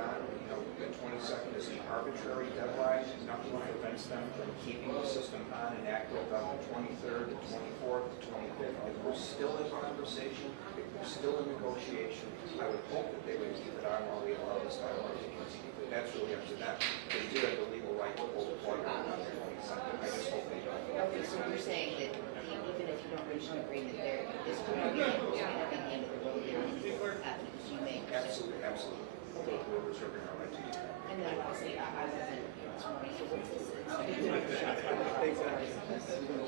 on. You know, the 22nd is an arbitrary deadline, and nothing prevents them from keeping the system on and active on the 23rd, the 24th, the 25th. If we're still in conversation, if we're still in negotiation, I would hope that they would keep it on while we allow this dialogue to continue. But that's really up to them. They do have the legal right to pull the plug on the 22nd. I just hope they don't. Okay, so you're saying that even if you don't reach an agreement there, this could be the end of the road here because you may. Absolutely, absolutely. We're reserving our right to do that. And then obviously, I wasn't, so what's this?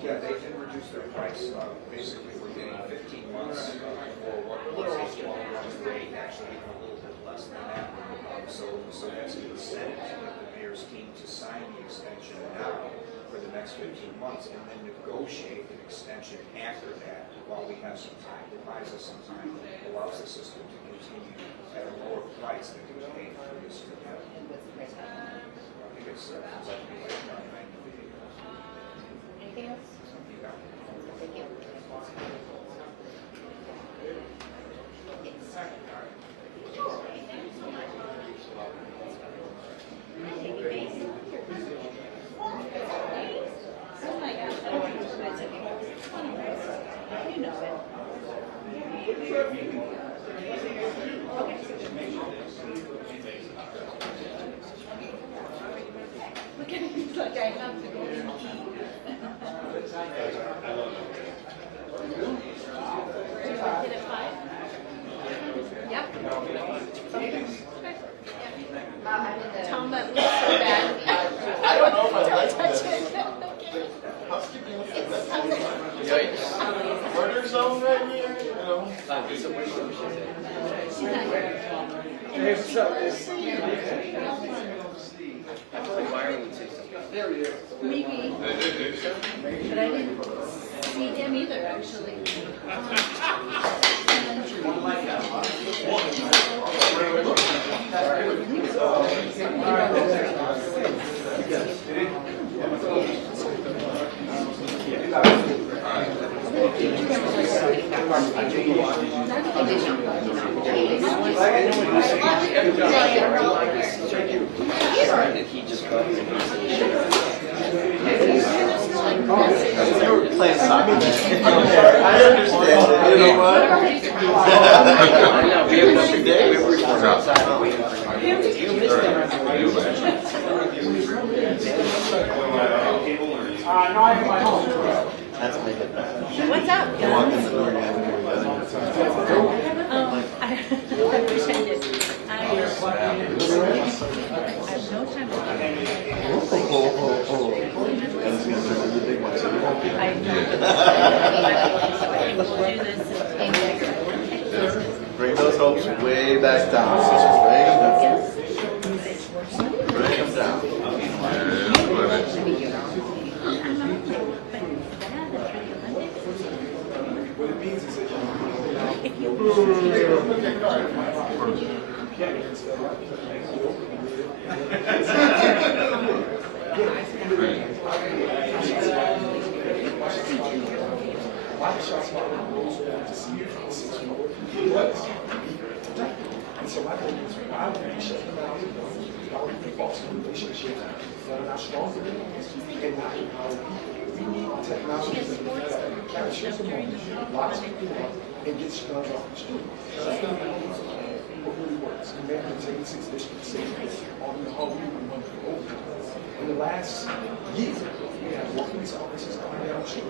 Yeah, they can reduce their price. Basically, we're getting 15 months for what was a 12-month rate, actually even a little bit less than that. So that's an incentive to get the mayor's team to sign the extension now for the next 15 months and then negotiate an extension after that while we have some time. It buys us some time, allows the system to continue at a lower price than we paid for this year. And what's the price? I think it's like Anything else? Thank you. Look at it, he's like, I have to go. Get it 5? Yep. Okay. Tom, that looks so bad. I don't know if I like Touch this. it. Okay. Housekeeping. Yikes. Murder zone right here, you know. She's not here. Hey, what's up? I feel like Byron would say something. Maybe. But I didn't see him either, actually. He just got his You were playing soccer. I understand. You know what? I know, we have another day. We were outside waiting for him. You missed No, I have my home. That's a big advantage. What's up? You walk in the door, you have to go I wish I did. I have no time to And it's going to turn into a big one, so you won't be. I do this. Bring those hopes way back down. Bring them down. What it means is that why the ShotSpotter goes on to see it from 6 forward? And so my hope is I would be shutting them out. I would be fostering relationships that are not strong and not empower people. We need technology that captures the moment, locks people up, and gets guns off the street. That's going to be what really works. And maybe in 76 districts, on the whole, we would want to go over. In the last year, we have more police officers coming down the street,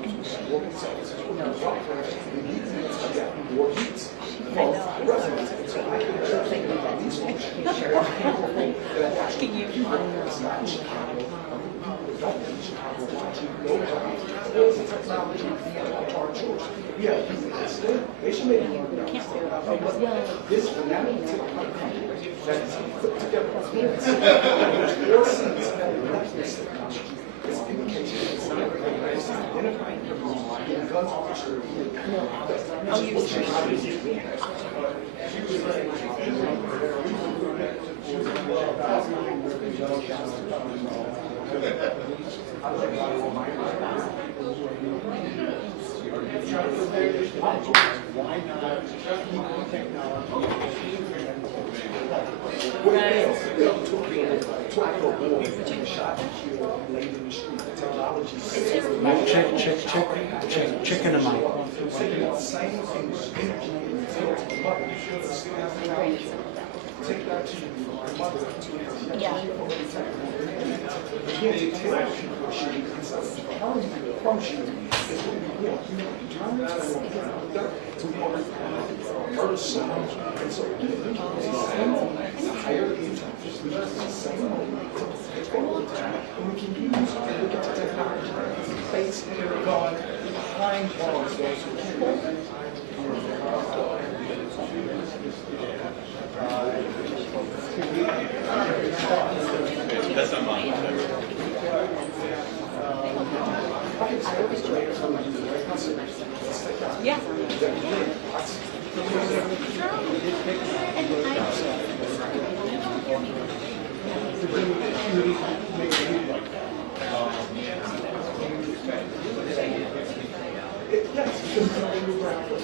more police officers putting out fires, and these needs are getting more heats from residents. And so I can just think about these folks that are watching you. It's not in Chicago. Don't in Chicago watching no there's a technology of our children. Yeah, they should make this phenomenal technology that is put together as units. Four seats that are this technology. This indication is not recognized as identifying in guns officer. Why not technology? 12-year-old boy shot and killed, laid in the street. The technology is Check in the mic. same energy and feel to the mother. Take that to your mother. Yeah. Again, to tell people she is from you is what we want. You turn that to murder someone. And so again, we can use the same moment, higher age, just the same moment, all the time. And we can use and look at the technology. Face in the gun, behind bars, those who That's not mine. Yeah. yes, because they move around for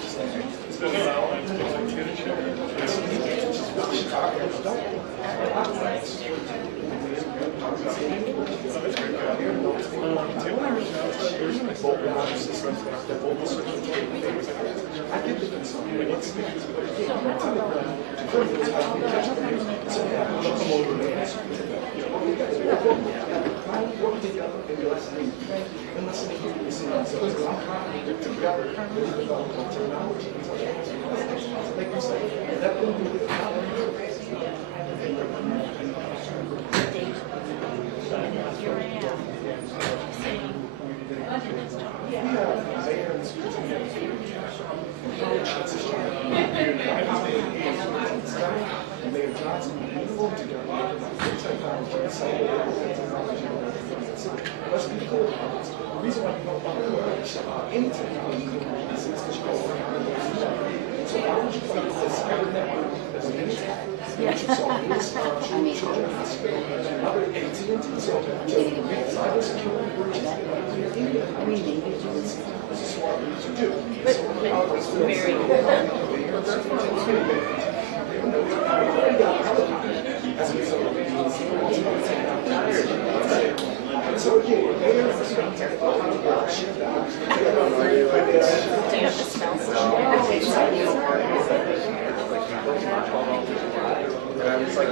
Let's be clear. The reason why you don't want to any technology is because you don't want so why would you think this cyber network as an attack? You saw this children hospital and another AT&T. So cyber security breaches. I mean, maybe this is what we need to do. As a result of so again, Do you have the smell? I was like,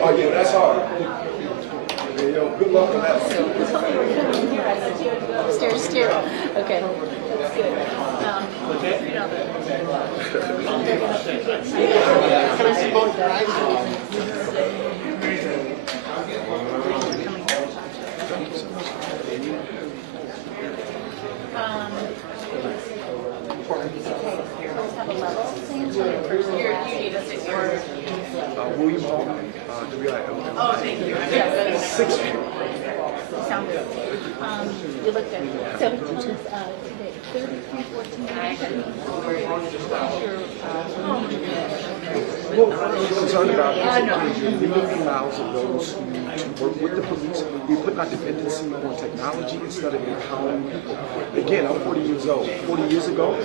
oh yeah, that's hard. Yeah, yo, good luck on that. Steer. Okay. That's good. William Hall, Oh, thank you. Yeah, 6 feet. sound good. You look good. So it was 3314. What we're concerned about is the million miles of those who work with the police. We put our dependency on technology instead of empowering people. Again, I'm 40 years old. 40 years ago,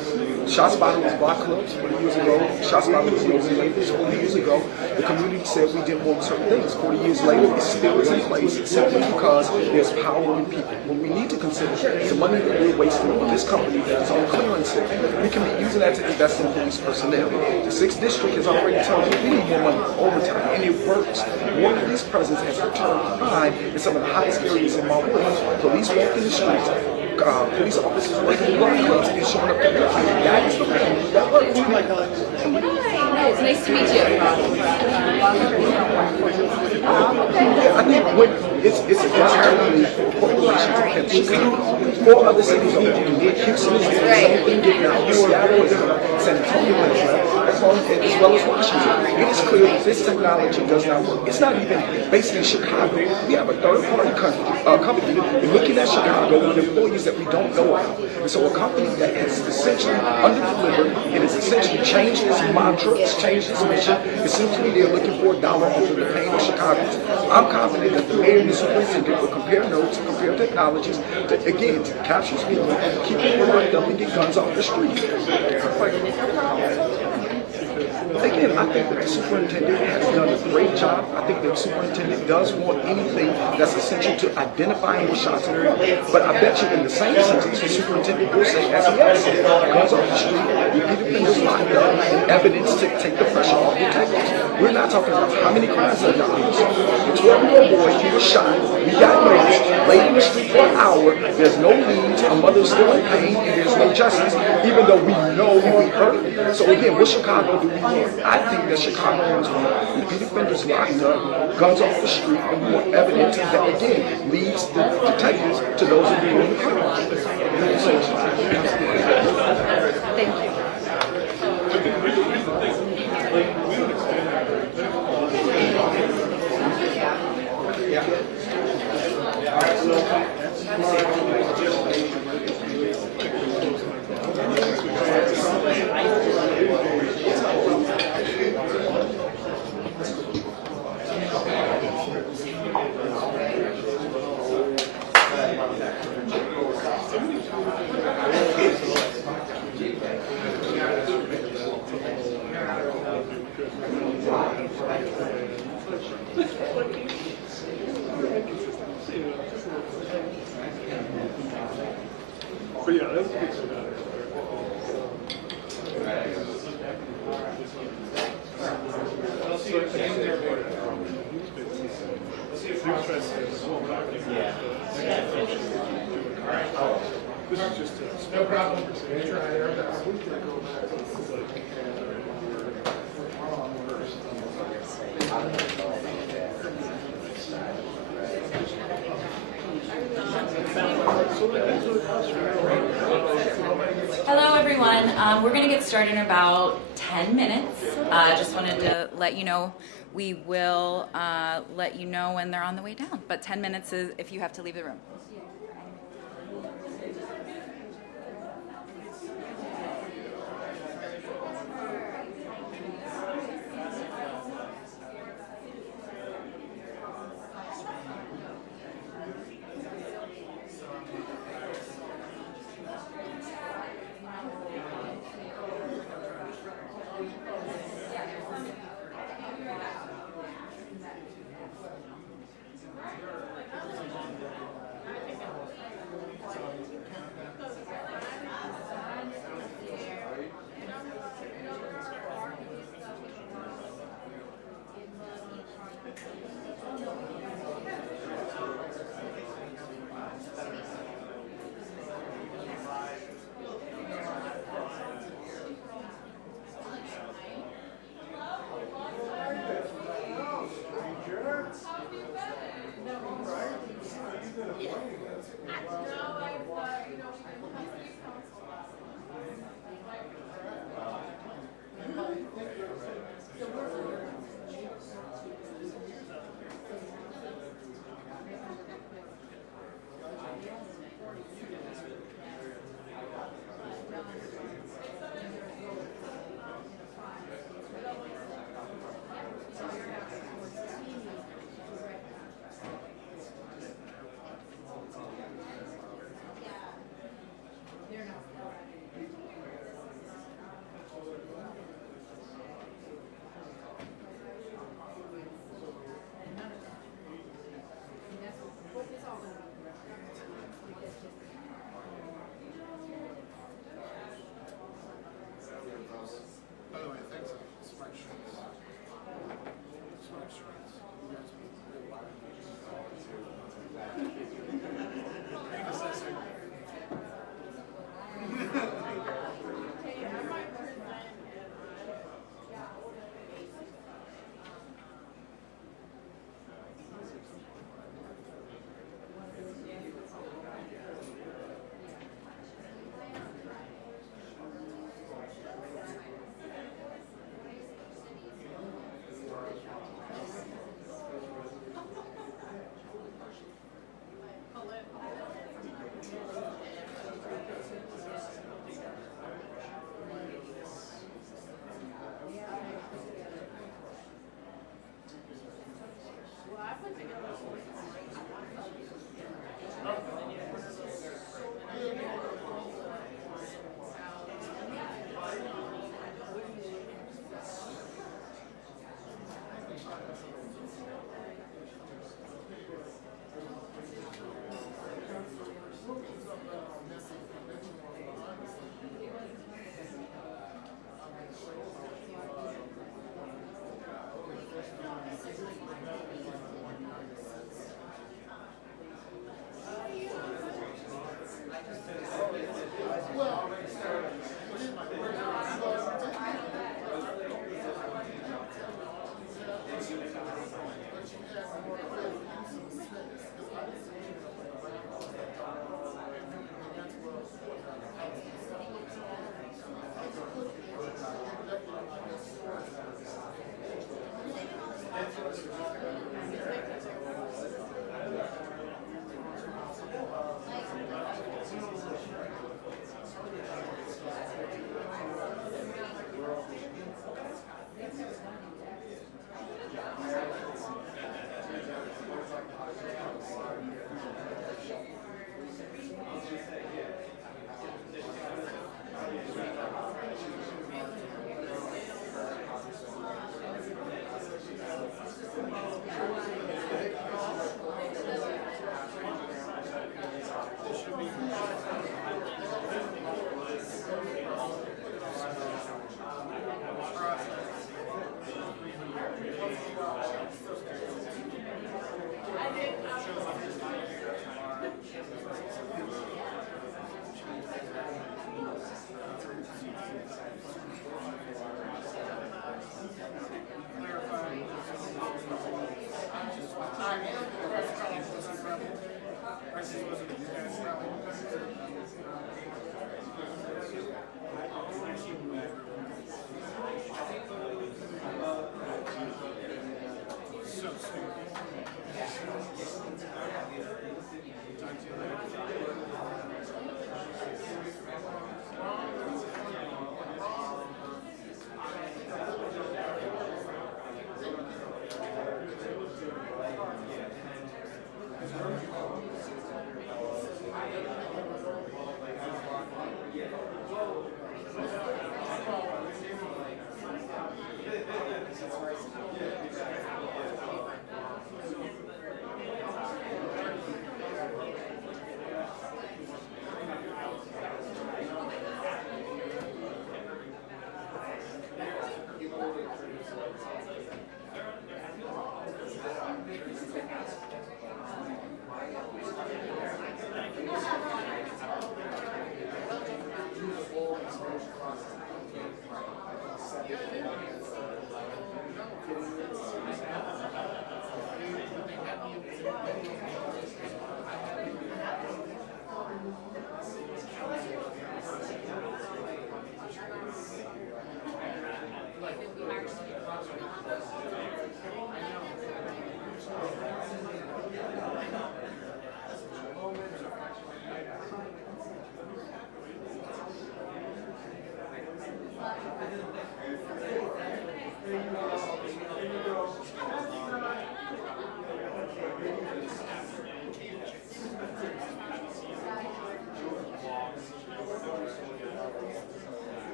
ShotSpotter was block clubs. 40 years ago, ShotSpotter was using labels. 40 years ago, the community said we didn't want certain things. 40 years later, it still is in place simply because there's power in people. What we need to consider is the money that we're wasting on this company that is on clearancing. We can be using that to invest in police personnel. The 6th District has already told me we need more money for overtime, and it works. More police presence has returned crime in some of the hottest areas in my world. Police walk in the streets. Police officers working in block clubs and showing up to their community. That is the thing that works. It's nice to meet you. I think when it's entirely important relation to Kent. 4 other cities are doing it. Houston is doing the same thing. Seattle is San Antonio has left, as well as Washington. It is clear that this technology does not work. It's not even based in Chicago. We have a third-party company looking at Chicago with employees that we don't know about. And so a company that has essentially under-delivered and has essentially changed its mantra, it's changed its mission. Essentially, they're looking for a dollar off of the pain of Chicagoans. I'm confident that the mayor and the superintendent will compare notes, compare technologies, to, again, to capture people, keep people locked up, and get guns off the street. Again, I think that the superintendent has done a great job. I think that the superintendent does want anything that's essential to identifying the shots in the area. But I bet you in the same sentence, the superintendent will say, as he has said, guns off the street, repeated offenders locked up, and evidence to take the pressure off detectives. We're not talking about how many crimes are done. The 12-year-old boy, he was shot, we got noticed, laid in the street for an hour, there's no leads, a mother's still in pain, and there's no justice, even though we know and we heard. So again, what Chicago do we want? I think that Chicagoans want repeated offenders locked up, guns off the street, and we want evidence that, again, leads the detectives to those who are doing the crime. Thank you. But yeah, that's good. This is just no problem. Hello everyone, we're going to get started in about 10 minutes. Just wanted to let you know we will let you know when they're on the way down, but 10 minutes is if you have to leave the room.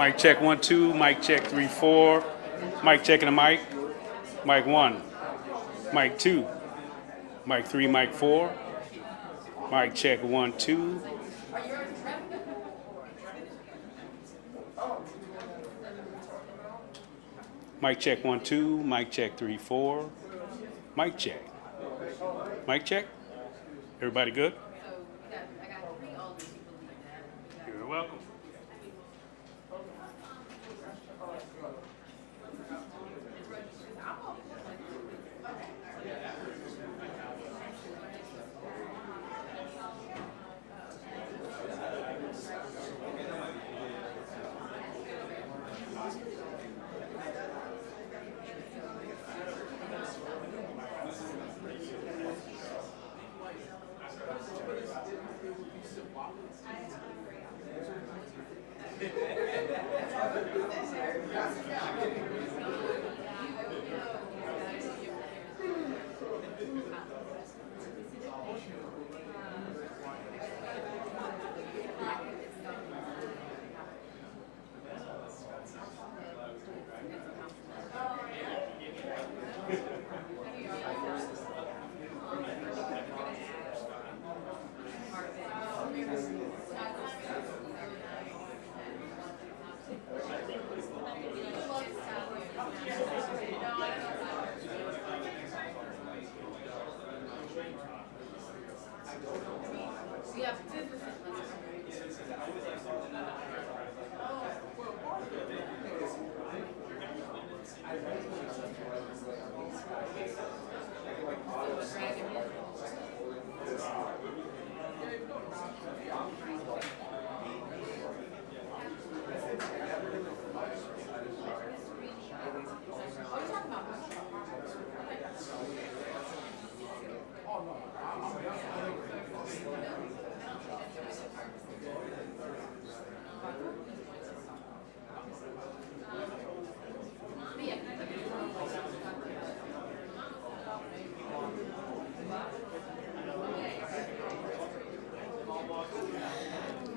Mic check 1 2. Mic check 3 4. Mic checking the mic. Mic 1. Mic 2. Mic 3. Mic 4. Mic check 1 2. Mic check 1 2. Mic check 3 4. Mic check. Mic check. Everybody good? You're welcome.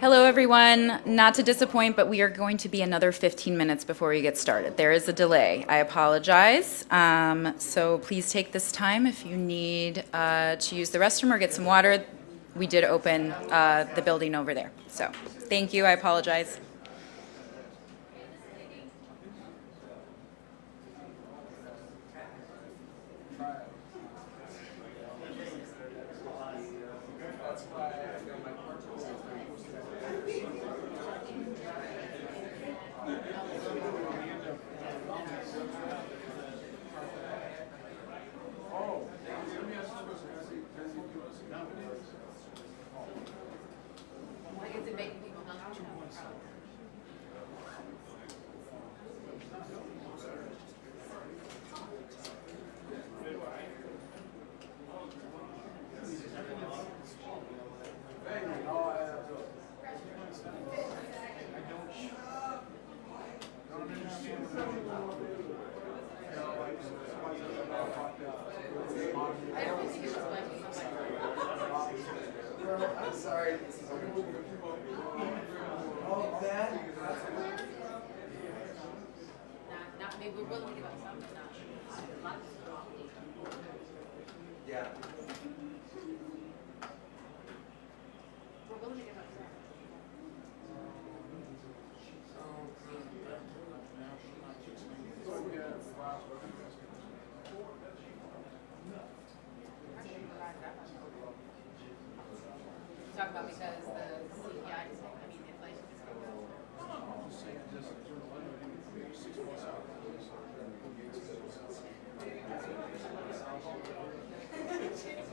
Hello, everyone. Not to disappoint, but we are going to be another 15 minutes before we get started. There is a delay. I apologize. So please take this time if you need to use the restroom or get some water. We did open the building over there. So thank you. I apologize. Talk about because the CPI, I mean, the inflation is going up.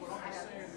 What I'm saying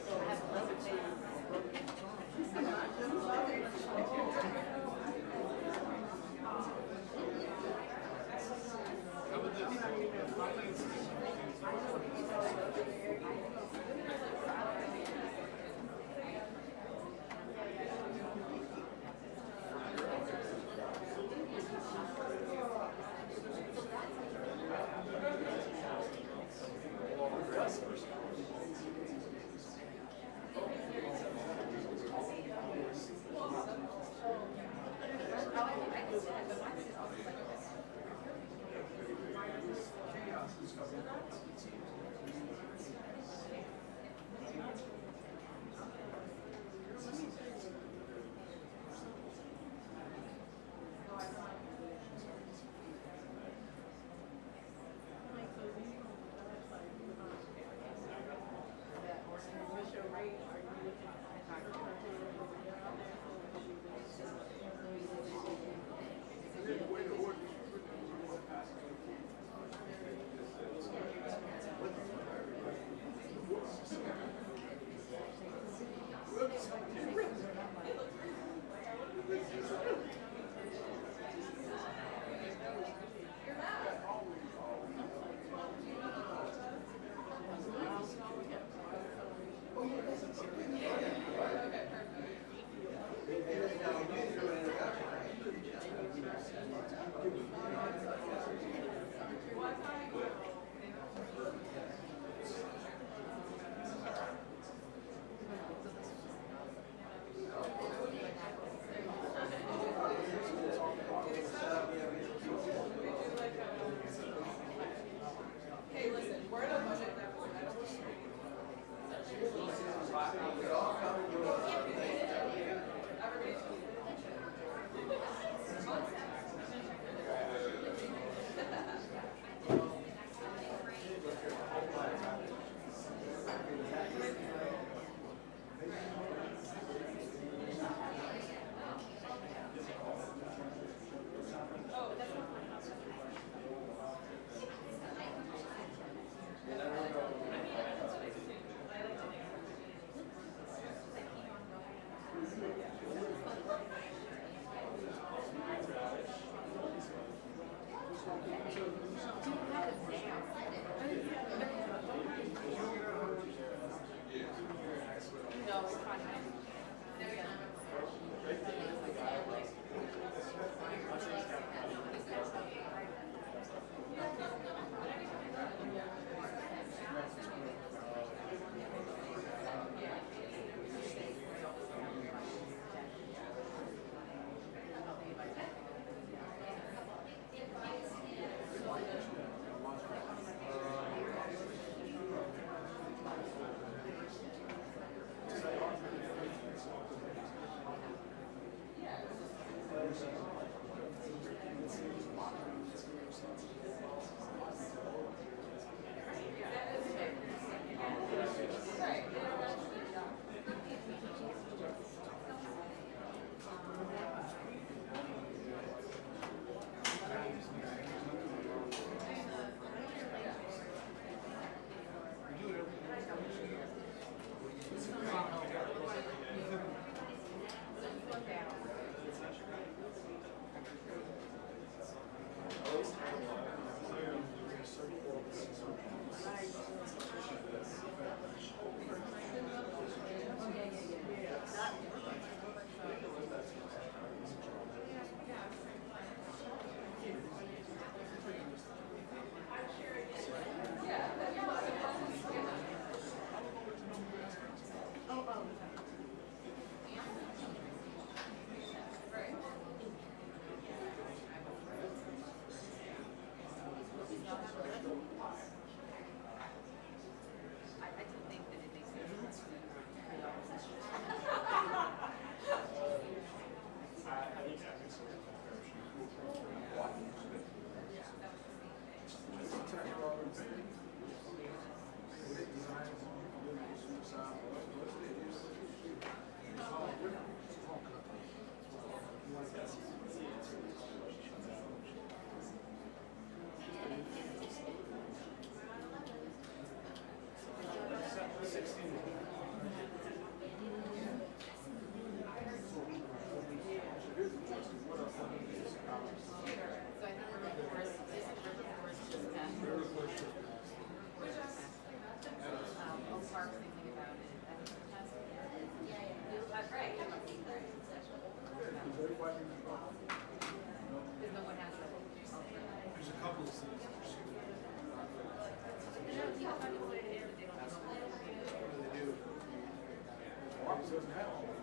doesn't have all this.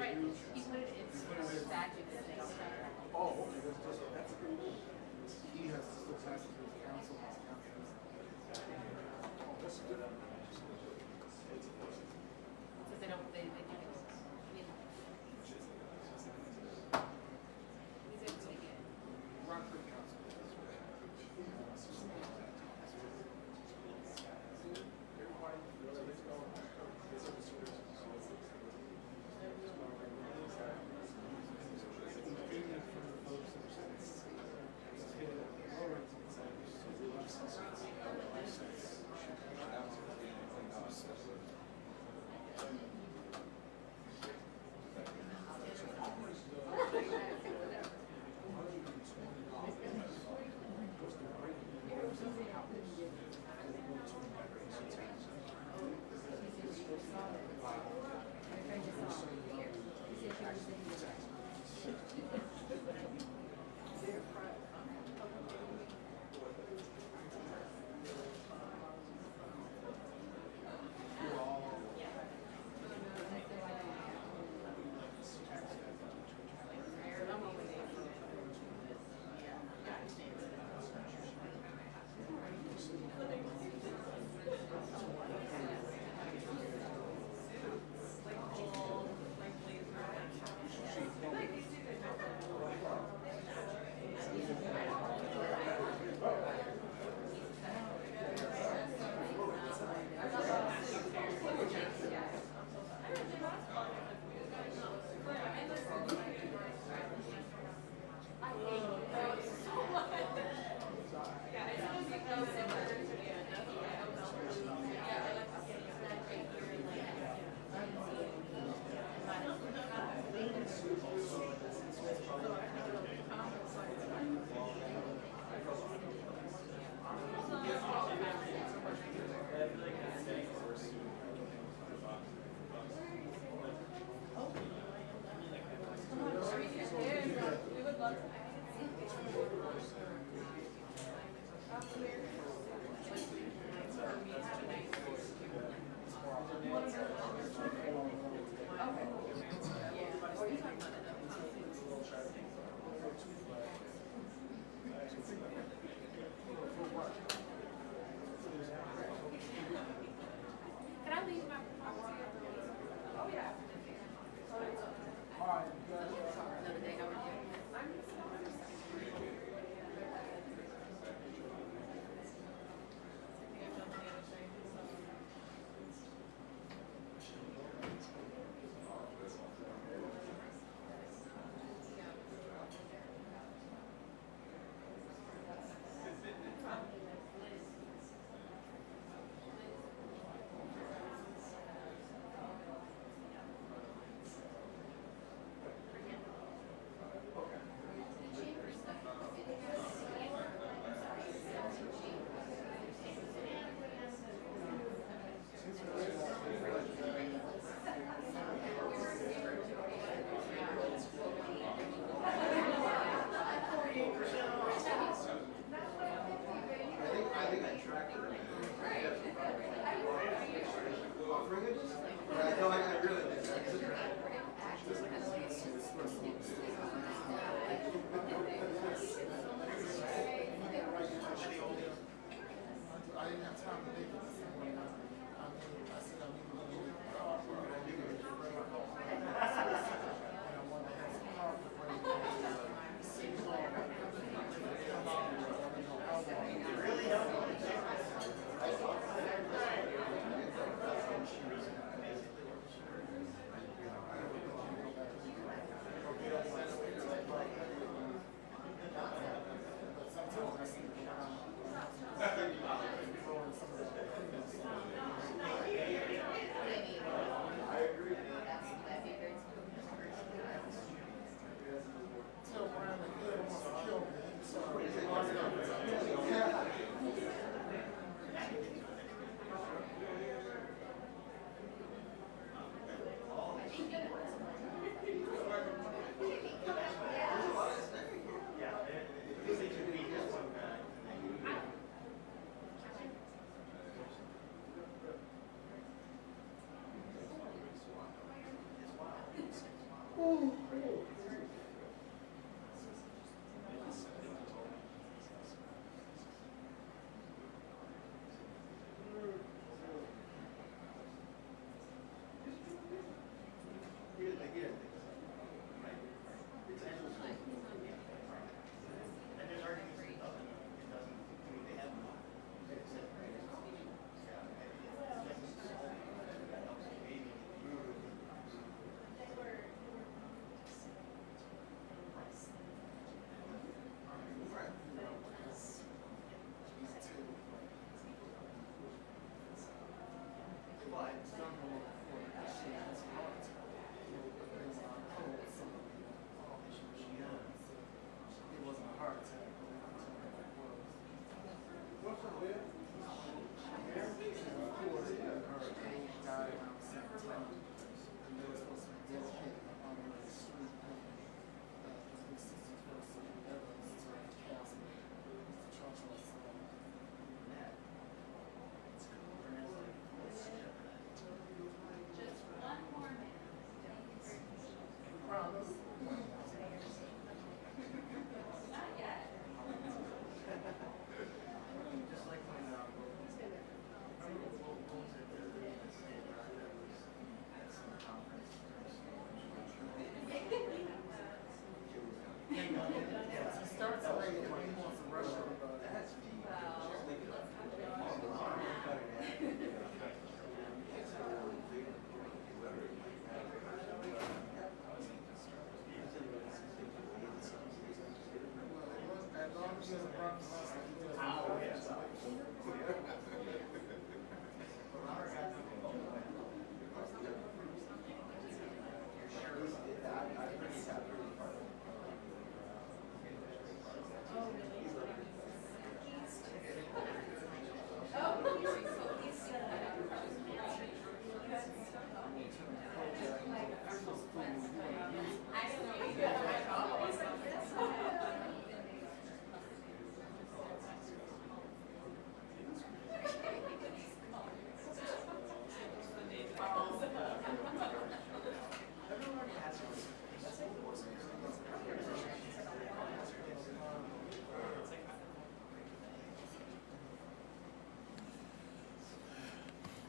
Right, you put it in statute that they don't have. Oh, okay, that's pretty cool. He has to still pass it to his council. Oh, that's different. Because they don't, they do. I mean, he's able to make it. Rockford Council.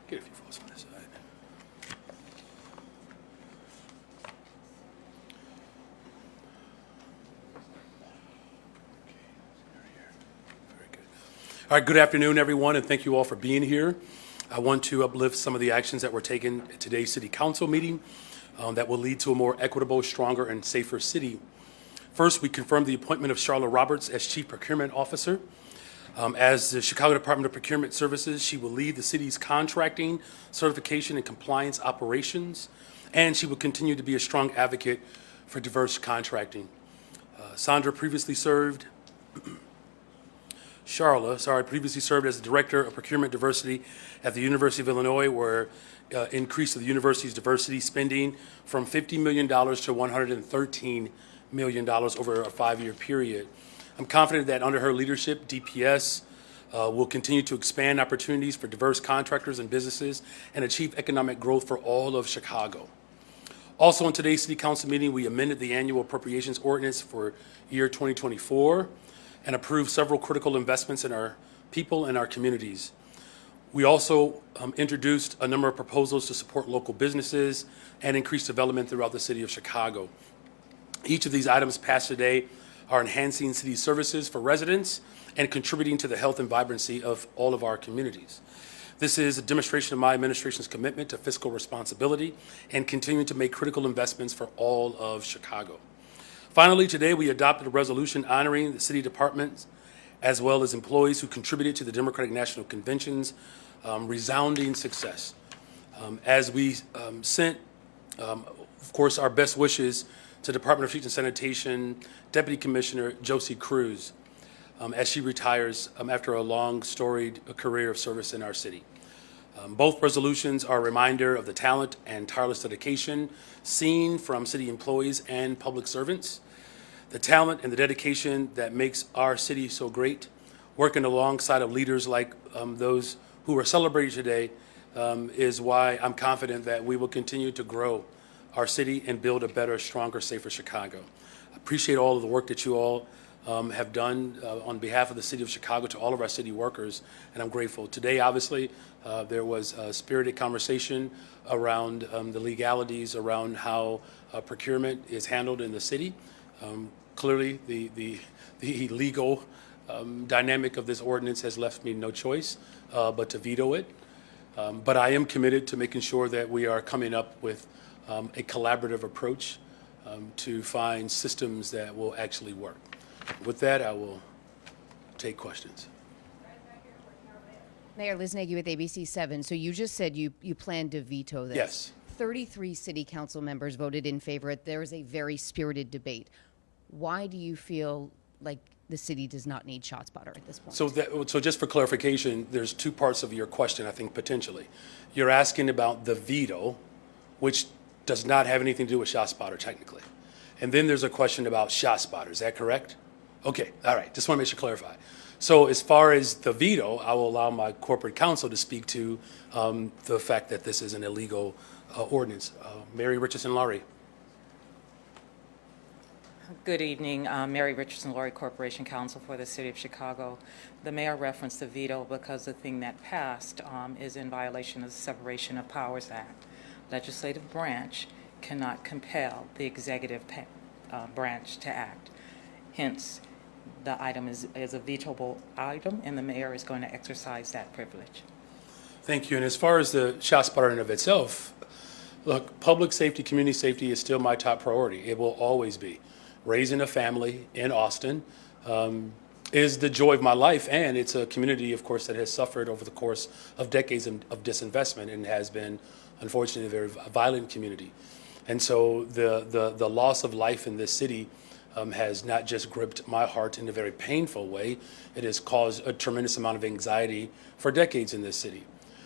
Get a few folks on this side. Very good. All right, good afternoon, everyone, and thank you all for being here. I want to uplift some of the actions that were taken at today's City Council meeting that will lead to a more equitable, stronger, and safer city. First, we confirmed the appointment of Charlotte Roberts as Chief Procurement Officer. As the Chicago Department of Procurement Services, she will lead the city's contracting, certification, and compliance operations, and she will continue to be a strong advocate for diverse contracting. Charla previously served as the Director of Procurement Diversity at the University of Illinois, where increase of the university's diversity spending from $50 million to $113 million over a 5-year period. I'm confident that under her leadership, DPS will continue to expand opportunities for diverse contractors and businesses and achieve economic growth for all of Chicago. Also, in today's City Council meeting, we amended the annual appropriations ordinance for year 2024 and approved several critical investments in our people and our communities. We also introduced a number of proposals to support local businesses and increase development throughout the city of Chicago. Each of these items passed today are enhancing city services for residents and contributing to the health and vibrancy of all of our communities. This is a demonstration of my administration's commitment to fiscal responsibility and continuing to make critical investments for all of Chicago. Finally, today we adopted a resolution honoring the city departments as well as employees who contributed to the Democratic National Convention's resounding success. As we sent, of course, our best wishes to Department of Streets and Sanitation Deputy Commissioner Josie Cruz as she retires after a long, storied career of service in our city. Both resolutions are a reminder of the talent and tireless dedication seen from city employees and public servants. The talent and the dedication that makes our city so great, working alongside of leaders like those who are celebrated today, is why I'm confident that we will continue to grow our city and build a better, stronger, safer Chicago. I appreciate all of the work that you all have done on behalf of the city of Chicago to all of our city workers, and I'm grateful. Today, obviously, there was a spirited conversation around the legalities around how procurement is handled in the city. Clearly, the legal dynamic of this ordinance has left me no choice but to veto it. But I am committed to making sure that we are coming up with a collaborative approach to find systems that will actually work. With that, I will take questions. Mayor Liz Nagy with ABC7. So you just said you plan to veto this. Yes. 33 city council members voted in favor. There is a very spirited debate. Why do you feel like the city does not need ShotSpotter at this point? So just for clarification, there's two parts of your question, I think, potentially. You're asking about the veto, which does not have anything to do with ShotSpotter technically. And then there's a question about ShotSpotter. Is that correct? Okay, all right. Just want to make sure to clarify. So as far as the veto, I will allow my corporate counsel to speak to the fact that this is an illegal ordinance. Mary Richardson-Laurie. Good evening, Mary Richardson-Laurie, Corporation Counsel for the City of Chicago. The mayor referenced the veto because the thing that passed is in violation of the Separation of Powers Act. Legislative branch cannot compel the executive branch to act. Hence, the item is a vetoable item, and the mayor is going to exercise that privilege. Thank you. And as far as the ShotSpotter in and of itself, look, public safety, community safety is still my top priority. It will always be. Raising a family in Austin, is the joy of my life, and it's a community, of course, that has suffered over the course of decades of disinvestment and has been, unfortunately, a very violent community. And so the loss of life in this city has not just gripped my heart in a very painful way, it has caused a tremendous amount of anxiety for decades in this city.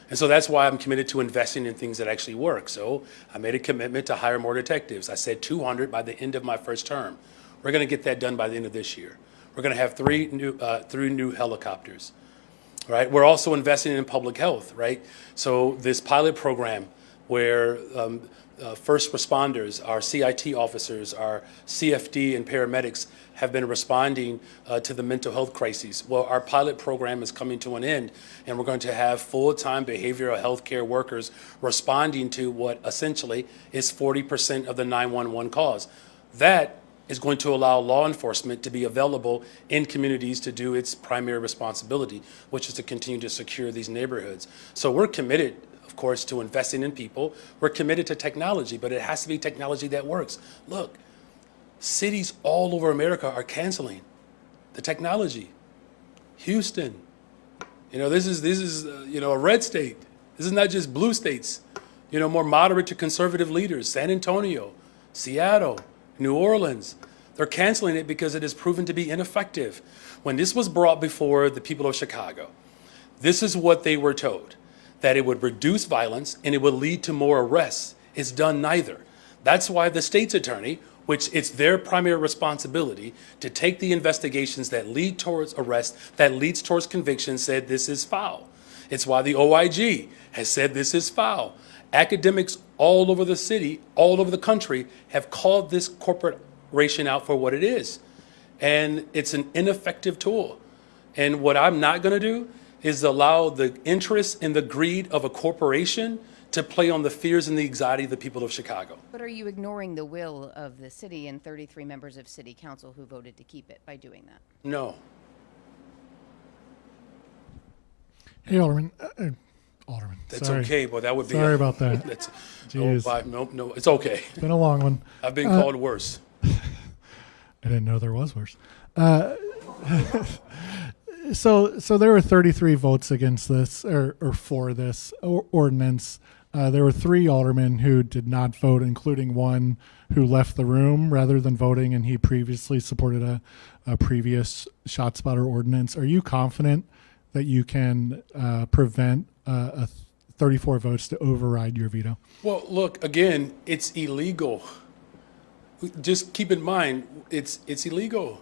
And so that's why I'm committed to investing in things that actually work. So I made a commitment to hire more detectives. I said 200 by the end of my first term. We're going to get that done by the end of this year. We're going to have three new helicopters, right? We're also investing in public health, right? So this pilot program where first responders, our CIT officers, our CFD and paramedics have been responding to the mental health crises. Well, our pilot program is coming to an end, and we're going to have full-time behavioral health care workers responding to what essentially is 40% of the 911 calls. That is going to allow law enforcement to be available in communities to do its primary responsibility, which is to continue to secure these neighborhoods. So we're committed, of course, to investing in people. We're committed to technology, but it has to be technology that works. Look, cities all over America are canceling the technology. Houston, this is a red state. This is not just blue states. More moderate to conservative leaders, San Antonio, Seattle, New Orleans, they're canceling it because it has proven to be ineffective. When this was brought before the people of Chicago, this is what they were told, that it would reduce violence and it would lead to more arrests. It's done neither. That's why the state's attorney, which it's their primary responsibility to take the investigations that lead towards arrest, that leads towards conviction, said this is foul. It's why the OIG has said this is foul. Academics all over the city, all over the country, have called this corporation out for what it is. And it's an ineffective tool. And what I'm not going to do is allow the interest and the greed of a corporation to play on the fears and the anxiety of the people of Chicago. But are you ignoring the will of the city and 33 members of city council who voted to keep it by doing that? No. Hey, Alderman. Alderman. That's Sorry. okay, but that would be... Sorry about that. That's, Jeez. no, it's okay. It's been a long one. I've been called worse. I didn't know there was worse. So there were 33 votes against this, or for this ordinance. There were 3 aldermen who did not vote, including one who left the room rather than voting, and he previously supported a previous ShotSpotter ordinance. Are you confident that you can prevent 34 votes to override your veto? Well, look, again, it's illegal. Just keep in mind, it's illegal.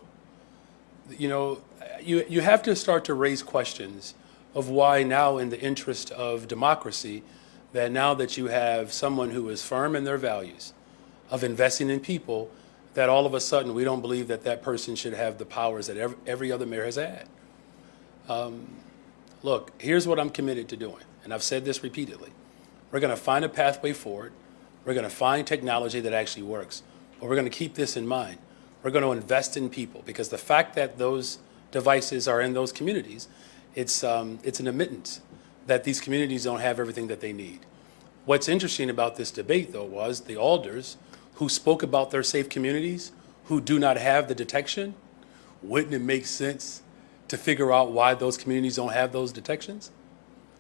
You have to start to raise questions of why now, in the interest of democracy, that now that you have someone who is firm in their values of investing in people, that all of a sudden we don't believe that that person should have the powers that every other mayor has had. Look, here's what I'm committed to doing, and I've said this repeatedly. We're going to find a pathway forward. We're going to find technology that actually works, but we're going to keep this in mind. We're going to invest in people, because the fact that those devices are in those communities, it's an admittance that these communities don't have everything that they need. What's interesting about this debate, though, was the alders who spoke about their safe communities, who do not have the detection. Wouldn't it make sense to figure out why those communities don't have those detections?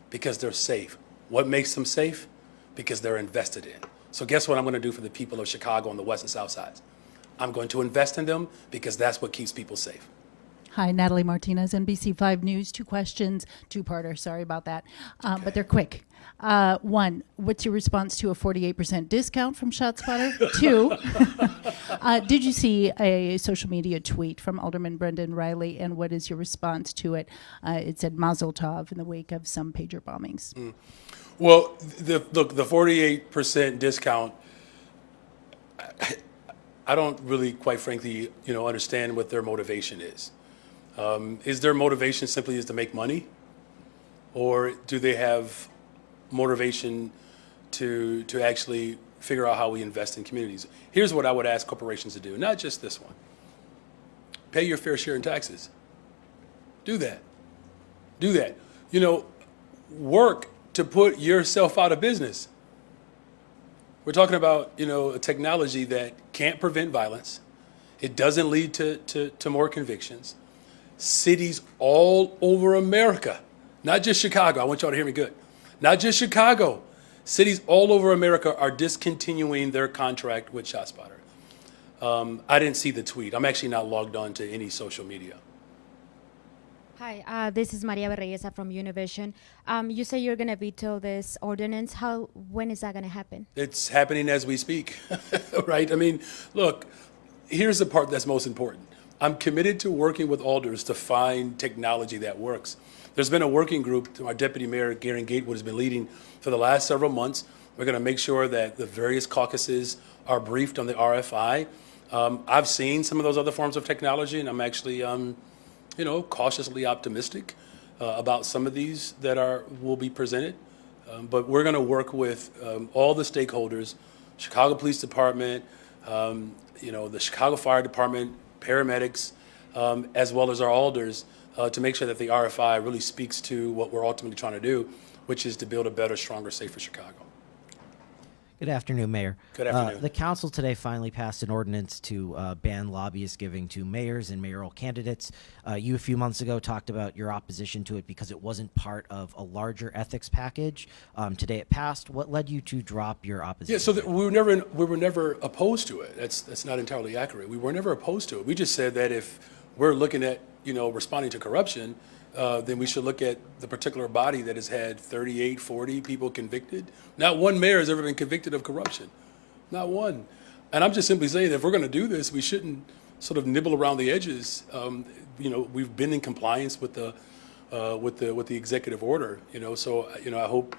Because they're safe. What makes them safe? Because they're invested in. So guess what I'm going to do for the people of Chicago on the west and south sides? I'm going to invest in them, because that's what keeps people safe. Hi, Natalie Martinez, NBC5 News. 2 questions, 2-parter, sorry about that, but they're quick. 1, what's your response to a 48% discount from ShotSpotter? 2, did you see a social media tweet from Alderman Brendan Riley, and what is your response to it? It said Mazel Tov in the wake of some pager bombings. Well, the 48% discount, I don't really, quite frankly, understand what their motivation is. Is their motivation simply is to make money? Or do they have motivation to actually figure out how we invest in communities? Here's what I would ask corporations to do, not just this one. Pay your fair share in taxes. Do that. Do that. Work to put yourself out of business. We're talking about, a technology that can't prevent violence. It doesn't lead to more convictions. cities all over America, not just Chicago. I want y'all to hear me good. Not just Chicago. Cities all over America are discontinuing their contract with ShotSpotter. I didn't see the tweet. I'm actually not logged on to any social media. Hi, this is Maria Berreyesa from Univision. You say you're going to veto this ordinance. When is that going to happen? It's happening as we speak, right? I mean, look, here's the part that's most important. I'm committed to working with alders to find technology that works. There's been a working group our Deputy Mayor, Garen Gatewood, has been leading for the last several months. We're going to make sure that the various caucuses are briefed on the RFI. I've seen some of those other forms of technology, and I'm actually, cautiously optimistic about some of these that will be presented. But we're going to work with all the stakeholders, Chicago Police Department, the Chicago Fire Department, paramedics, as well as our alders, to make sure that the RFI really speaks to what we're ultimately trying to do, which is to build a better, stronger, safer Chicago. Good afternoon, Mayor. Good afternoon. The council today finally passed an ordinance to ban lobbyist giving to mayors and mayoral candidates. You a few months ago talked about your opposition to it because it wasn't part of a larger ethics package. Today it passed. What led you to drop your opposition? Yeah, so we were never opposed to it. That's not entirely accurate. We were never opposed to it. We just said that if we're looking at responding to corruption, then we should look at the particular body that has had 38, 40 people convicted. Not one mayor has ever been convicted of corruption. Not one. And I'm just simply saying that if we're going to do this, we shouldn't sort of nibble around the edges. We've been in compliance with the executive order. So I hope.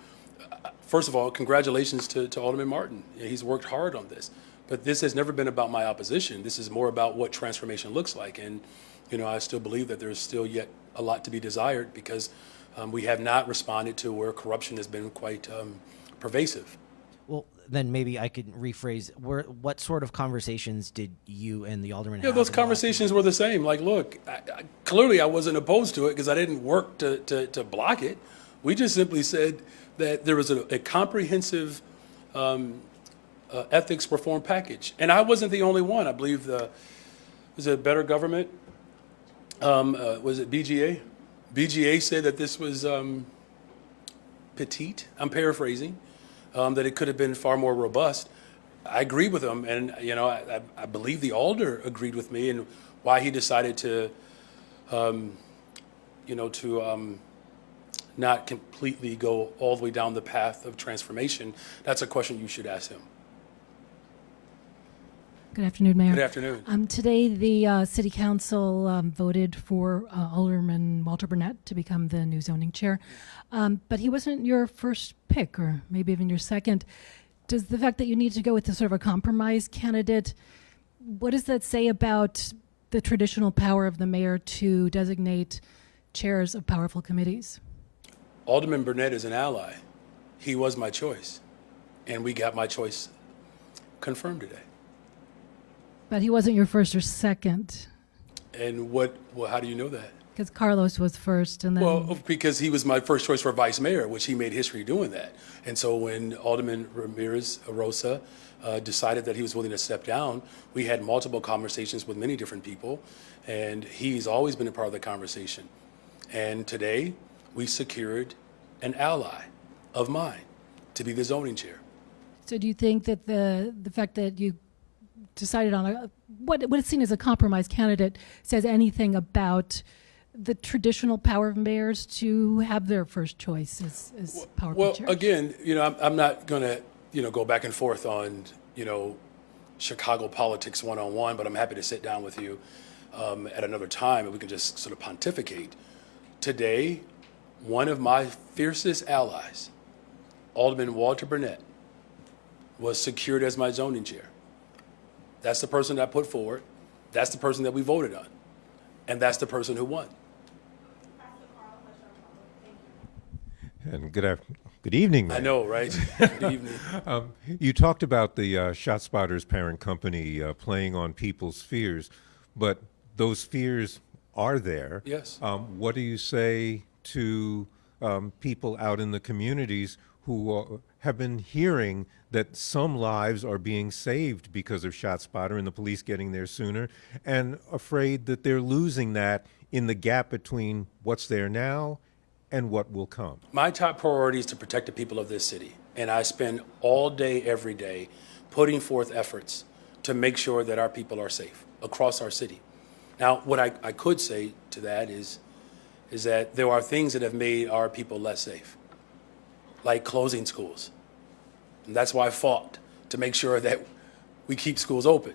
First of all, congratulations to Alderman Martin. He's worked hard on this. But this has never been about my opposition. This is more about what transformation looks like. And I still believe that there's still yet a lot to be desired because we have not responded to where corruption has been quite pervasive. Well, then maybe I could rephrase. What sort of conversations did you and the alderman have? Yeah, those conversations were the same. Like, look, clearly I wasn't opposed to it because I didn't work to block it. We just simply said that there was a comprehensive ethics reform package. And I wasn't the only one. I believe was it Better Government? Was it BGA? BGA said that this was petite. I'm paraphrasing. That it could have been far more robust. I agree with him, and I believe the alder agreed with me, and why he decided to, not completely go all the way down the path of transformation. That's a question you should ask him. Good afternoon, Mayor. Good afternoon. Today, the City Council voted for Alderman Walter Burnett to become the new zoning chair, but he wasn't your first pick, or maybe even your second. Does the fact that you need to go with a sort of a compromise candidate, what does that say about the traditional power of the mayor to designate chairs of powerful committees? Alderman Burnett is an ally. He was my choice, and we got my choice confirmed today. But he wasn't your first or second. And how do you know that? Because Carlos was first, and then... Well, because he was my first choice for vice mayor, which he made history doing that. And so when Alderman Ramirez Rosa decided that he was willing to step down, we had multiple conversations with many different people, and he's always been a part of the conversation. And today, we secured an ally of mine to be the zoning chair. So do you think that the fact that you decided on what is seen as a compromise candidate says anything about the traditional power of mayors to have their first choice as powerful chairs? Well, again, I'm not going to, go back and forth on, Chicago politics one-on-one, but I'm happy to sit down with you at another time and we can just sort of pontificate. Today, one of my fiercest allies, Alderman Walter Burnett, was secured as my zoning chair. That's the person that I put forward. That's the person that we voted on. And that's the person who won. And good evening, Mayor. I know, right? Good evening. You talked about the ShotSpotter's parent company playing on people's fears, but those fears are there. Yes. What do you say to people out in the communities who have been hearing that some lives are being saved because of ShotSpotter and the police getting there sooner, and afraid that they're losing that in the gap between what's there now and what will come? My top priority is to protect the people of this city, and I spend all day, every day, putting forth efforts to make sure that our people are safe across our city. Now, what I could say to that is that there are things that have made our people less safe, like closing schools. And that's why I fought to make sure that we keep schools open.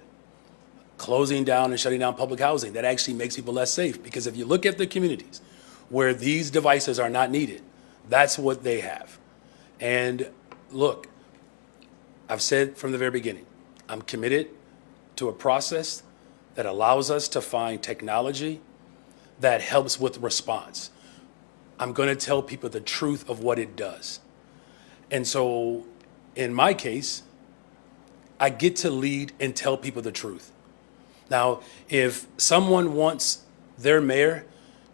Closing down and shutting down public housing, that actually makes people less safe, because if you look at the communities where these devices are not needed, that's what they have. And look, I've said from the very beginning, I'm committed to a process that allows us to find technology that helps with response. I'm going to tell people the truth of what it does. And so in my case, I get to lead and tell people the truth. Now, if someone wants their mayor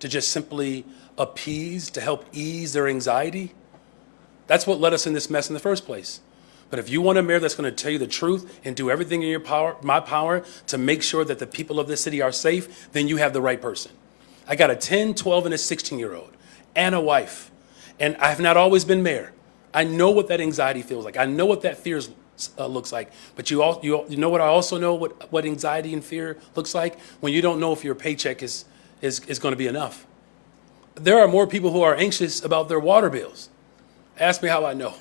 to just simply appease, to help ease their anxiety, that's what led us in this mess in the first place. But if you want a mayor that's going to tell you the truth and do everything in your power, my power, to make sure that the people of this city are safe, then you have the right person. I got a 10, 12, and a 16-year-old and a wife. And I have not always been mayor. I know what that anxiety feels like. I know what that fear looks like. But you know what I also know what anxiety and fear looks like? When you don't know if your paycheck is going to be enough. There are more people who are anxious about their water bills. Ask me how I know.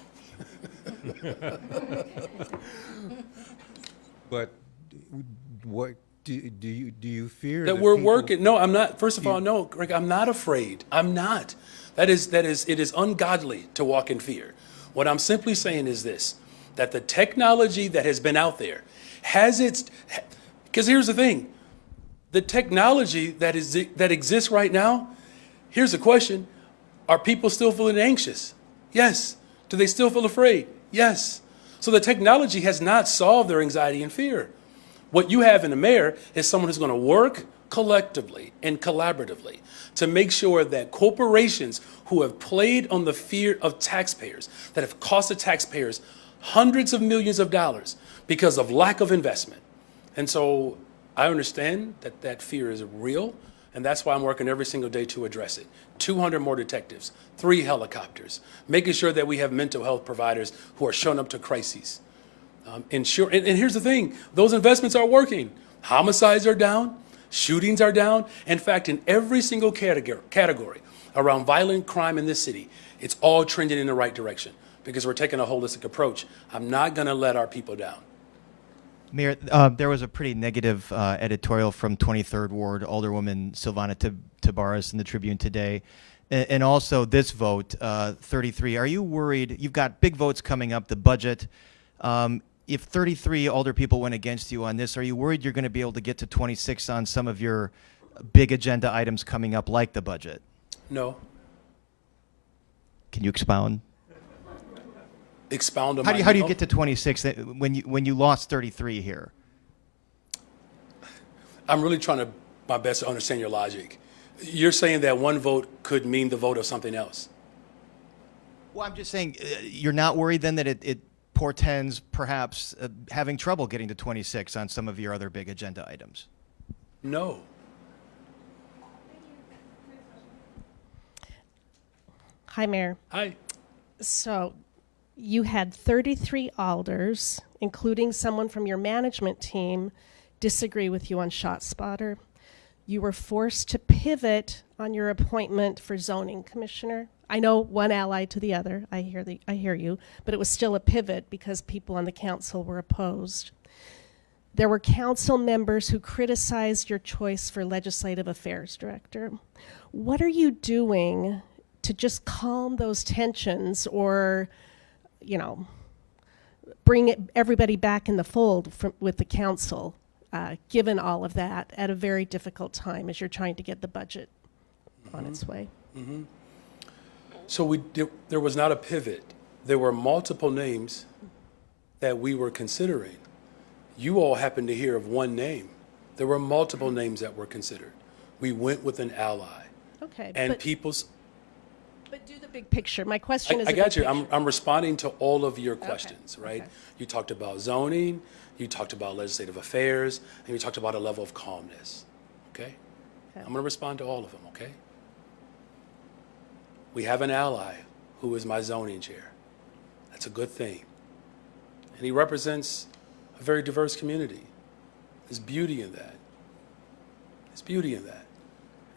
But what do you fear that we're working? No, I'm not. First of all, no, Greg, I'm not afraid. I'm not. It is ungodly to walk in fear. What I'm simply saying is this, that the technology that has been out there has because here's the thing, the technology that exists right now, here's the question, are people still feeling anxious? Yes. Do they still feel afraid? Yes. So the technology has not solved their anxiety and fear. What you have in a mayor is someone who's going to work collectively and collaboratively to make sure that corporations who have played on the fear of taxpayers, that have cost the taxpayers hundreds of millions of dollars because of lack of investment. And so I understand that that fear is real, and that's why I'm working every single day to address it. 200 more detectives, 3 helicopters, making sure that we have mental health providers who are showing up to crises. And here's the thing, those investments are working. Homicides are down, shootings are down. In fact, in every single category around violent crime in this city, it's all trending in the right direction because we're taking a holistic approach. I'm not going to let our people down. Mayor, there was a pretty negative editorial from 23rd Ward Alderwoman Silvana Tabares in the Tribune today. And also this vote, 33. Are you worried? You've got big votes coming up, the budget. If 33 alderpeople went against you on this, are you worried you're going to be able to get to 26 on some of your big agenda items coming up, like the budget? No. Can you expound? Expound on how do you get to 26 when you lost 33 here? I'm really trying my best to understand your logic. You're saying that one vote could mean the vote of something else. Well, I'm just saying, you're not worried then that it portends perhaps having trouble getting to 26 on some of your other big agenda items? No. Hi, Mayor. Hi. So you had 33 alders, including someone from your management team, disagree with you on ShotSpotter. You were forced to pivot on your appointment for zoning commissioner. I know one ally to the other, I hear you, but it was still a pivot because people on the council were opposed. There were council members who criticized your choice for legislative affairs director. What are you doing to just calm those tensions or, bring everybody back in the fold with the council, given all of that at a very difficult time as you're trying to get the budget on its way? Mm-hmm. So there was not a pivot. There were multiple names that we were considering. You all happened to hear of one name. There were multiple names that were considered. We went with an ally. Okay. And but do the big picture. My question is I got you. I'm responding to all of your questions, right? Okay. You talked about zoning, you talked about legislative affairs, and you talked about a level of calmness, okay? I'm going to respond to all of them, okay? We have an ally who is my zoning chair. That's a good thing. And he represents a very diverse community. There's beauty in that. There's beauty in that.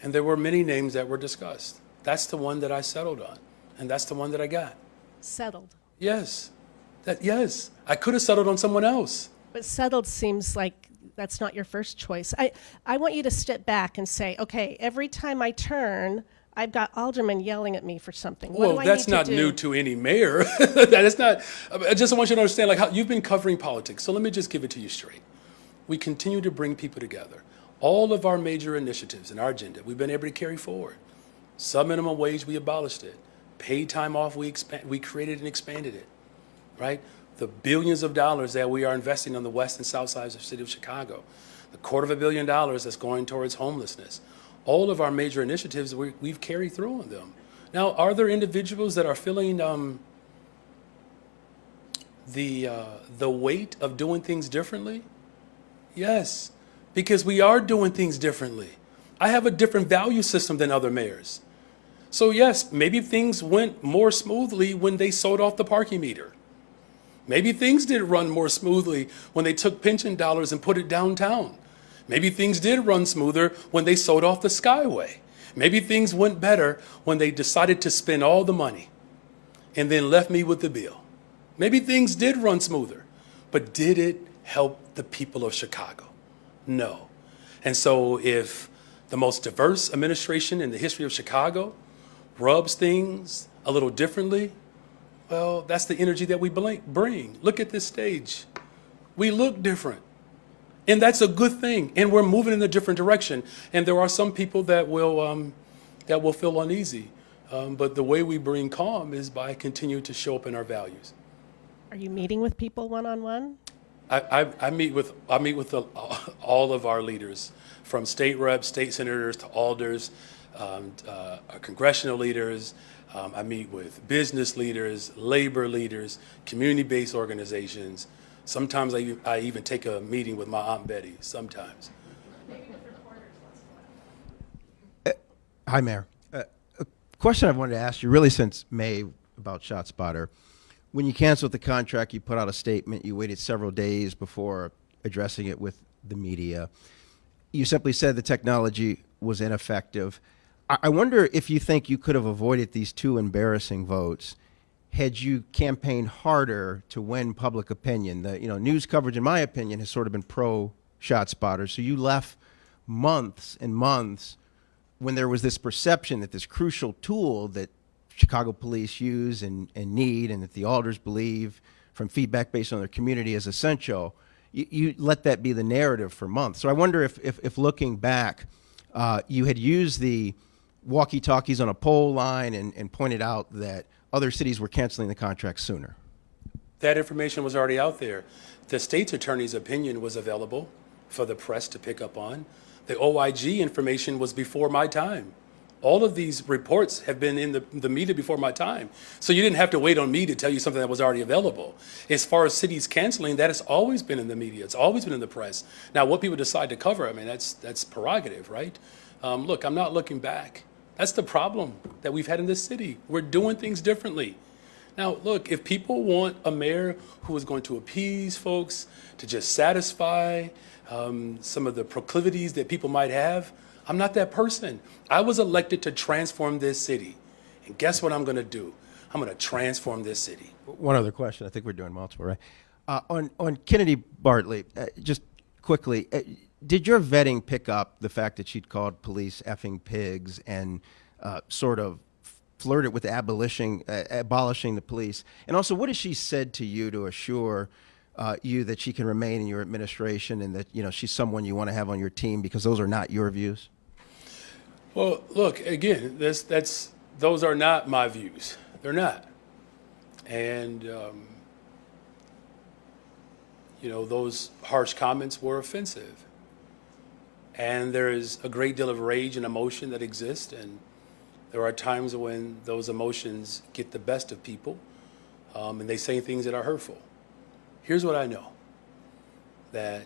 And there were many names that were discussed. That's the one that I settled on, and that's the one that I got. Settled. Yes. Yes. I could have settled on someone else. But settled seems like that's not your first choice. I want you to step back and say, okay, every time I turn, I've got aldermen yelling at me for something. What do I that's need to not do? new to any mayor. That is not. I just want you to understand, like, how you've been covering politics. So let me just give it to you straight. We continue to bring people together. All of our major initiatives in our agenda, we've been able to carry forward. Sub-minimum wage, we abolished it. Paid time off, we created and expanded it, right? The billions of dollars that we are investing on the west and south sides of the city of Chicago, the $250 million that's going towards homelessness. All of our major initiatives, we've carried through on them. Now, are there individuals that are feeling the weight of doing things differently? Yes, because we are doing things differently. I have a different value system than other mayors. So yes, maybe things went more smoothly when they sold off the parking meter. Maybe things did run more smoothly when they took pension dollars and put it downtown. Maybe things did run smoother when they sold off the Skyway. Maybe things went better when they decided to spend all the money and then left me with the bill. Maybe things did run smoother, but did it help the people of Chicago? No. And so if the most diverse administration in the history of Chicago rubs things a little differently, well, that's the energy that we bring. Look at this stage. We look different. And that's a good thing. And we're moving in a different direction. And there are some people that will feel uneasy. But the way we bring calm is by continuing to show up in our values. Are you meeting with people one-on-one? I meet with all of our leaders, from state reps, state senators, to alders, our congressional leaders. I meet with business leaders, labor leaders, community-based organizations. Sometimes I even take a meeting with my Aunt Betty, sometimes. Hi, Mayor. A question I wanted to ask you really since May about ShotSpotter. When you canceled the contract, you put out a statement. You waited several days before addressing it with the media. You simply said the technology was ineffective. I wonder if you think you could have avoided these two embarrassing votes had you campaigned harder to win public opinion. The news coverage, in my opinion, has sort of been pro-ShotSpotter. So you left months and months when there was this perception that this crucial tool that Chicago police use and need, and that the alders believe from feedback based on their community is essential, you let that be the narrative for months. So I wonder if looking back, you had used the walkie-talkies on a pole line and pointed out that other cities were canceling the contract sooner. That information was already out there. The state's attorney's opinion was available for the press to pick up on. The OIG information was before my time. All of these reports have been in the media before my time. So you didn't have to wait on me to tell you something that was already available. As far as cities canceling, that has always been in the media. It's always been in the press. Now, what people decide to cover, I mean, that's prerogative, right? Look, I'm not looking back. That's the problem that we've had in this city. We're doing things differently. Now, look, if people want a mayor who is going to appease folks, to just satisfy some of the proclivities that people might have, I'm not that person. I was elected to transform this city. And guess what I'm going to do? I'm going to transform this city. One other question. I think we're doing multiple, right? On Kennedy Bartley, just quickly, did your vetting pick up the fact that she'd called police effing pigs and sort of flirted with abolishing the police? And also, what has she said to you to assure you that she can remain in your administration and that she's someone you want to have on your team, because those are not your views? Well, look, again, those are not my views. They're not. And those harsh comments were offensive. And there is a great deal of rage and emotion that exists, and there are times when those emotions get the best of people, and they say things that are hurtful. Here's what I know, that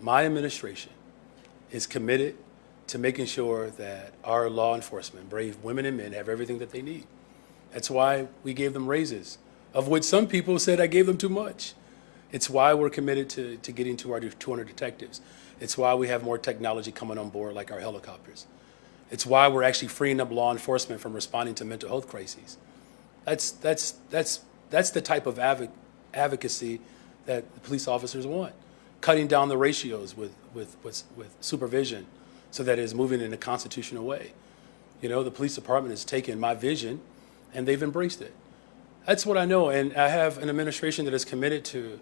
my administration is committed to making sure that our law enforcement, brave women and men, have everything that they need. That's why we gave them raises, of which some people said I gave them too much. It's why we're committed to getting to our 200 detectives. It's why we have more technology coming on board, like our helicopters. It's why we're actually freeing up law enforcement from responding to mental health crises. That's the type of advocacy that the police officers want. Cutting down the ratios with supervision so that it's moving in a constitutional way. You know, the police department has taken my vision and they've embraced it. That's what I know, and I have an administration that is committed to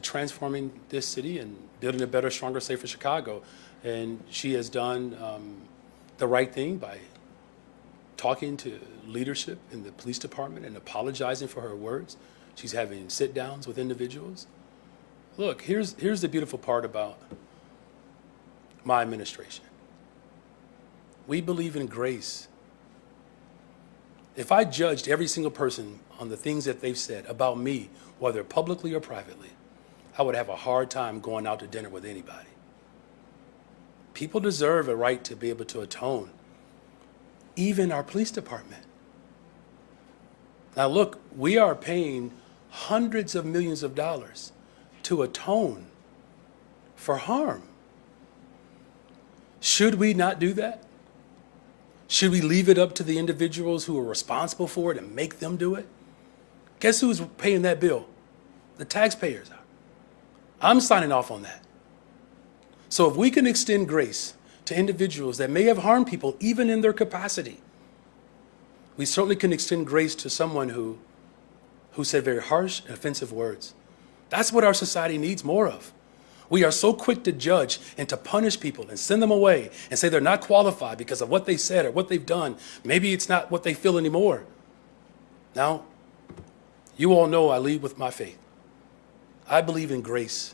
transforming this city and building a better, stronger, safer Chicago. And she has done the right thing by talking to leadership in the police department and apologizing for her words. She's having sit-downs with individuals. Look, here's the beautiful part about my administration. We believe in grace. If I judged every single person on the things that they've said about me, whether publicly or privately, I would have a hard time going out to dinner with anybody. People deserve a right to be able to atone, even our police department. Now look, we are paying hundreds of millions of dollars to atone for harm. Should we not do that? Should we leave it up to the individuals who are responsible for it and make them do it? Guess who's paying that bill? The taxpayers are. I'm signing off on that. So if we can extend grace to individuals that may have harmed people, even in their capacity, we certainly can extend grace to someone who said very harsh and offensive words. That's what our society needs more of. We are so quick to judge and to punish people and send them away and say they're not qualified because of what they said or what they've done. Maybe it's not what they feel anymore. Now, you all know I lead with my faith. I believe in grace.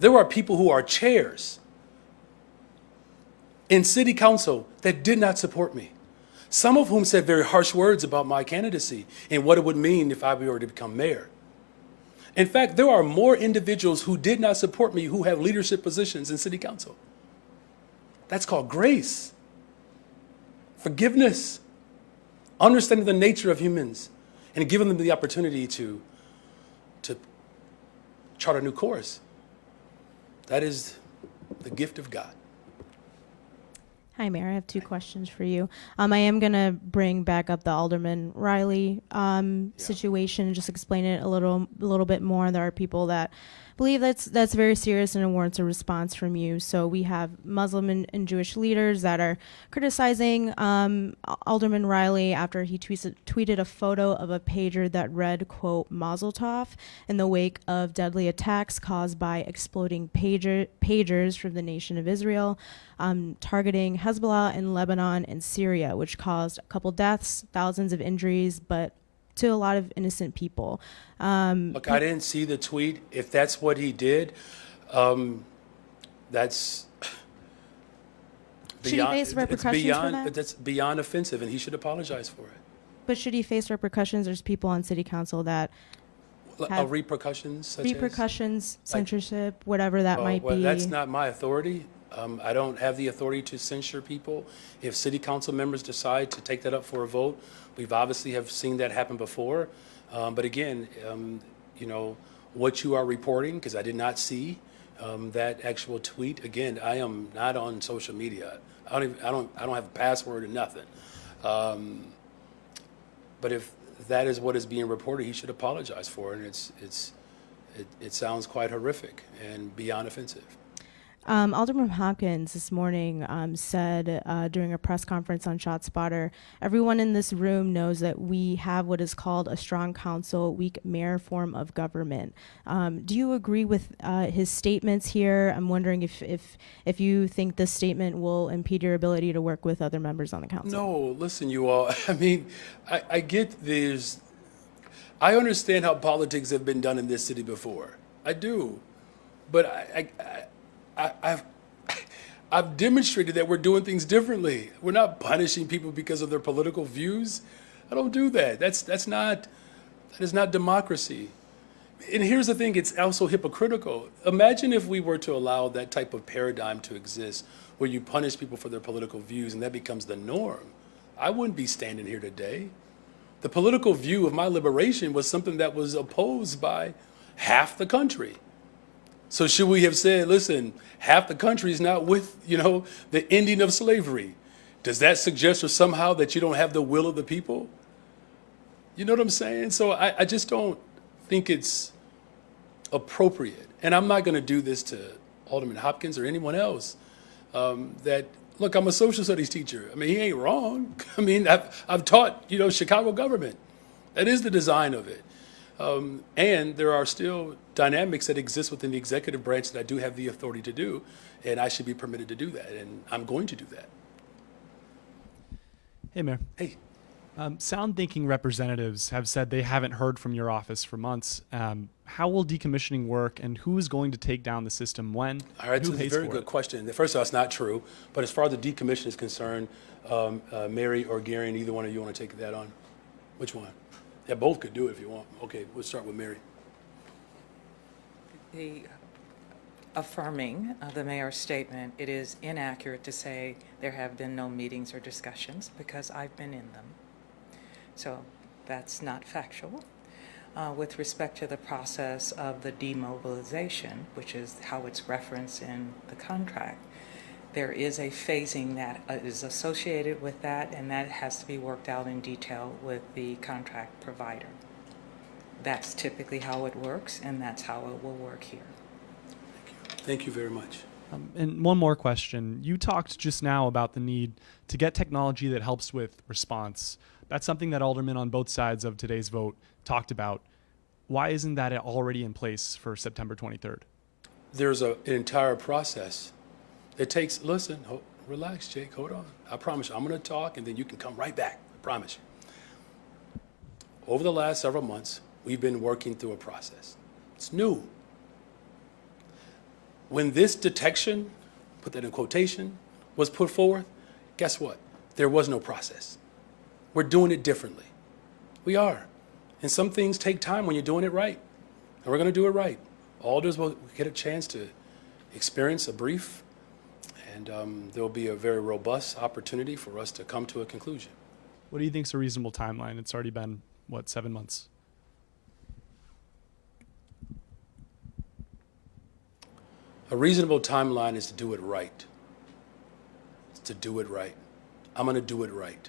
There are people who are chairs in city council that did not support me. Some of whom said very harsh words about my candidacy and what it would mean if I were to become mayor. In fact, there are more individuals who did not support me who have leadership positions in city council. That's called grace, forgiveness, understanding the nature of humans, and giving them the opportunity to chart a new course. That is the gift of God. Hi, Mayor. I have two questions for you. I am going to bring back up the Alderman Riley situation and just explain it a little bit more. There are people that believe that's very serious and it warrants a response from you. So we have Muslim and Jewish leaders that are criticizing Alderman Riley after he tweeted a photo of a pager that read, quote, Mazel Tov, in the wake of deadly attacks caused by exploding pagers from the nation of Israel, targeting Hezbollah in Lebanon and Syria, which caused a couple deaths, thousands of injuries, but to a lot of innocent people. Look, I didn't see the tweet. If that's what he did, that's should he face repercussions for that? That's beyond offensive, and he should apologize for it. But should he face repercussions? There's people on city council that have repercussions, such repercussions, censorship, whatever that might be. That's not my authority. I don't have the authority to censure people. If city council members decide to take that up for a vote, we've obviously have seen that happen before. But again, you know, what you are reporting, because I did not see that actual tweet. Again, I am not on social media. I don't have a password or nothing. But if that is what is being reported, he should apologize for it. And it sounds quite horrific and beyond offensive. Alderman Hopkins this morning said during a press conference on ShotSpotter, everyone in this room knows that we have what is called a strong council, weak mayor form of government. Do you agree with his statements here? I'm wondering if you think this statement will impede your ability to work with other members on the council. No, listen, you all. I mean, I get these. I understand how politics have been done in this city before. I do, but I've demonstrated that we're doing things differently. We're not punishing people because of their political views. I don't do that. That is not democracy. and here's the thing, it's also hypocritical. Imagine if we were to allow that type of paradigm to exist where you punish people for their political views and that becomes the norm. I wouldn't be standing here today. The political view of my liberation was something that was opposed by half the country. So should we have said, listen, half the country is not with, the ending of slavery? Does that suggest or somehow that you don't have the will of the people? You know what I'm saying? So I just don't think it's appropriate. And I'm not going to do this to Alderman Hopkins or anyone else. Look, I'm a social studies teacher. I mean, he ain't wrong. I mean, I've taught, Chicago government. That is the design of it. And there are still dynamics that exist within the executive branch that I do have the authority to do, and I should be permitted to do that, and I'm going to do that. Hey, Mayor. Hey. Sound thinking representatives have said they haven't heard from your office for months. How will decommissioning work, and who is going to take down the system when? All right, who that's a pays very for good it? question. First of all, it's not true, but as far as the decommission is concerned, Mary or Gary, and either one of you want to take that on? Which one? Yeah, both could do it if you want. Okay, we'll start with Mary. Affirming the mayor's statement, it is inaccurate to say there have been no meetings or discussions because I've been in them. So that's not factual. With respect to the process of the demobilization, which is how it's referenced in the contract, there is a phasing that is associated with that, and that has to be worked out in detail with the contract provider. That's typically how it works, and that's how it will work here. Thank you very much. And one more question. You talked just now about the need to get technology that helps with response. That's something that aldermen on both sides of today's vote talked about. Why isn't that already in place for September 23rd? There's an entire process. It takes, listen, relax, Jake, hold on. I promise you, I'm going to talk and then you can come right back. I promise you. Over the last several months, we've been working through a process. It's new. When this detection, put that in quotation, was put forth, guess what? There was no process. We're doing it differently. We are. And some things take time when you're doing it right. And we're going to do it right. Alders will get a chance to experience a brief, and there will be a very robust opportunity for us to come to a conclusion. What do you think is a reasonable timeline? It's already been, 7 months? A reasonable timeline is to do it right. It's to do it right. I'm going to do it right.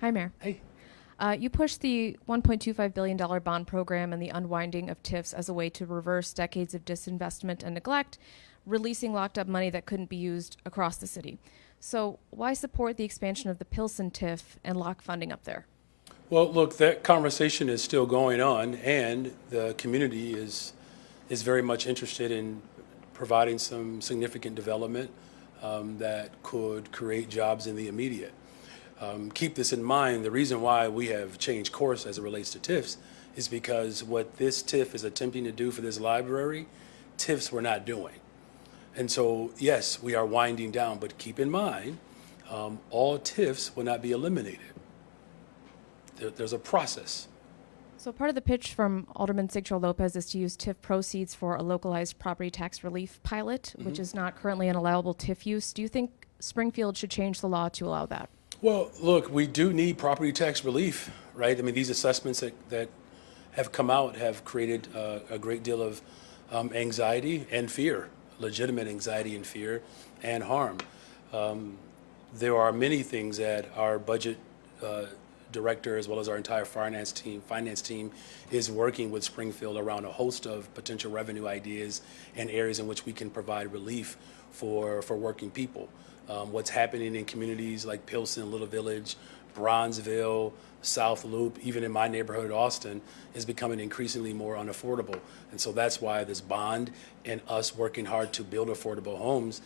Hi, Mayor. Hey. You pushed the $1.25 billion bond program and the unwinding of TIFs as a way to reverse decades of disinvestment and neglect, releasing locked up money that couldn't be used across the city. So why support the expansion of the Pilsen TIF and lock funding up there? Well, look, that conversation is still going on, and the community is very much interested in providing some significant development that could create jobs in the immediate. Keep this in mind, the reason why we have changed course as it relates to TIFs is because what this TIF is attempting to do for this library, TIFs were not doing. And so, yes, we are winding down, but keep in mind, all TIFs will not be eliminated. There's a process. So part of the pitch from Alderman Sigcho Lopez is to use TIF proceeds for a localized property tax relief pilot, which is not currently an allowable TIF use. Do you think Springfield should change the law to allow that? Well, look, we do need property tax relief, right? I mean, these assessments that have come out have created a great deal of anxiety and fear, legitimate anxiety and fear and harm. There are many things that our budget director, as well as our entire finance team is working with Springfield around a host of potential revenue ideas and areas in which we can provide relief for working people. What's happening in communities like Pilsen, Little Village, Bronzeville, South Loop, even in my neighborhood, Austin, is becoming increasingly more unaffordable. And so that's why this bond and us working hard to build affordable homes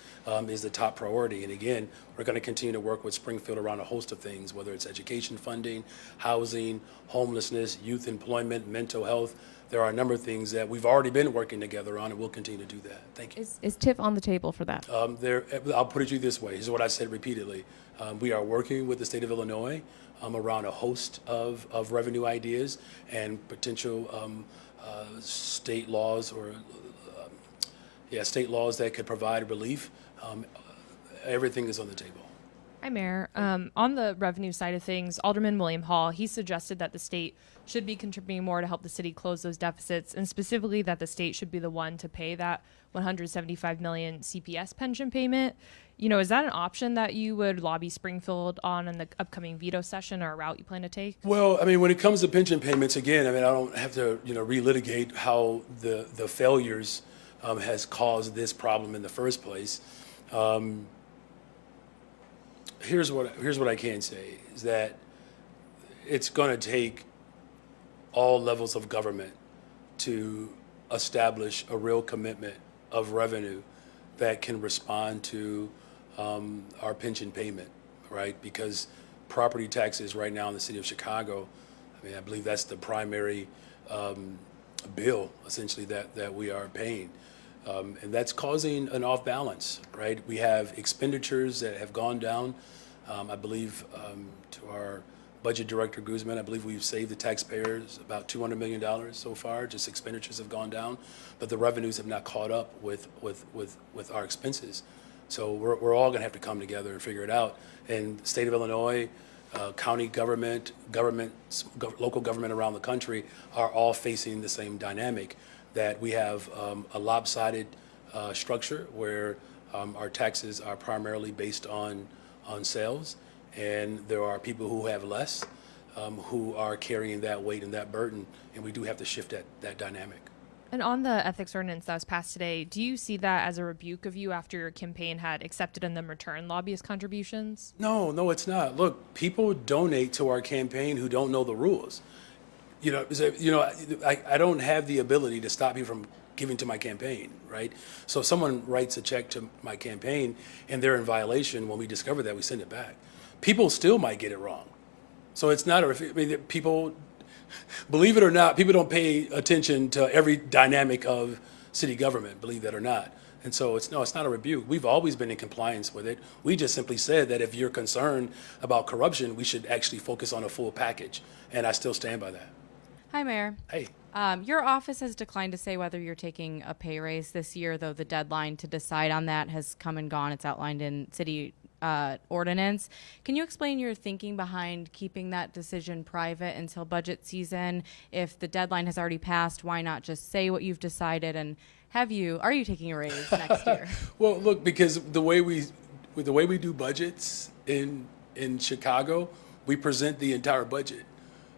is the top priority. And again, we're going to continue to work with Springfield around a host of things, whether it's education funding, housing, homelessness, youth employment, mental health. There are a number of things that we've already been working together on, and we'll continue to do that. Thank you. Is TIF on the table for that? I'll put it to you this way. Here's what I said repeatedly. We are working with the state of Illinois around a host of revenue ideas and potential state laws or state laws that could provide relief. Everything is on the table. Hi, Mayor. On the revenue side of things, Alderman William Hall, he suggested that the state should be contributing more to help the city close those deficits, and specifically that the state should be the one to pay that $175 million CPS pension payment. You know, is that an option that you would lobby Springfield on in the upcoming veto session, or a route you plan to take? Well, I mean, when it comes to pension payments, again, I mean, I don't have to, relitigate how the failures has caused this problem in the first place. Here's what I can say is that it's going to take all levels of government to establish a real commitment of revenue that can respond to our pension payment, right? Because property taxes right now in the city of Chicago, I mean, I believe that's the primary bill essentially that we are paying. And that's causing an off balance, right? We have expenditures that have gone down. I believe to our budget director Guzman, I believe we've saved the taxpayers about $200 million so far. Just expenditures have gone down, but the revenues have not caught up with our expenses. So we're all going to have to come together and figure it out. And the state of Illinois, county government, local government around the country are all facing the same dynamic, that we have a lopsided structure where our taxes are primarily based on sales, and there are people who have less who are carrying that weight and that burden, and we do have to shift that dynamic. And on the ethics ordinance that was passed today, do you see that as a rebuke of you after your campaign had accepted and then returned lobbyist contributions? No, it's not. Look, people donate to our campaign who don't know the rules. I don't have the ability to stop you from giving to my campaign, right? So if someone writes a check to my campaign and they're in violation, when we discover that, we send it back. People still might get it wrong. So it's not, people, believe it or not, people don't pay attention to every dynamic of city government, believe that or not. And so it's not a rebuke. We've always been in compliance with it. We just simply said that if you're concerned about corruption, we should actually focus on a full package. And I still stand by that. Hi, Mayor. Hey. Your office has declined to say whether you're taking a pay raise this year, though the deadline to decide on that has come and gone. It's outlined in city ordinance. Can you explain your thinking behind keeping that decision private until budget season? If the deadline has already passed, why not just say what you've decided? And are you taking a raise next year? Well, look, because the way we do budgets in Chicago, we present the entire budget.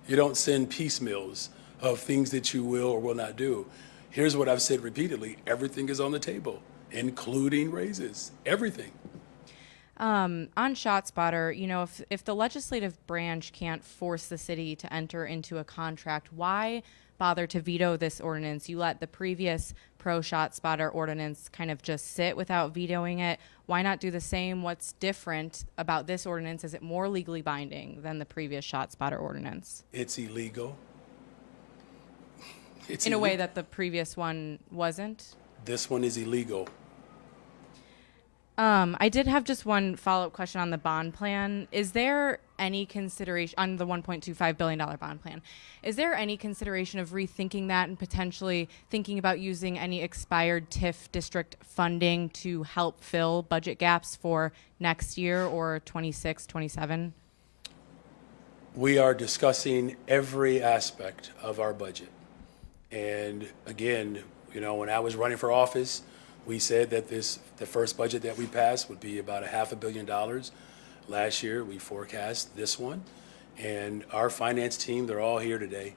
You don't send piecemeals of things that you will or will not do. Here's what I've said repeatedly: everything is on the table, including raises, everything. On ShotSpotter, if the legislative branch can't force the city to enter into a contract, why bother to veto this ordinance? You let the previous pro-ShotSpotter ordinance kind of just sit without vetoing it. Why not do the same? What's different about this ordinance? Is it more legally binding than the previous ShotSpotter ordinance? It's illegal. In a way that the previous one wasn't? This one is illegal. I did have just one follow-up question on the bond plan. Is there any consideration on the $1.25 billion bond plan? Is there any consideration of rethinking that and potentially thinking about using any expired TIF district funding to help fill budget gaps for next year or 26, 27? We are discussing every aspect of our budget. And again, when I was running for office, we said that the first budget that we passed would be about $500 million. Last year, we forecast this one. And our finance team, they're all here today.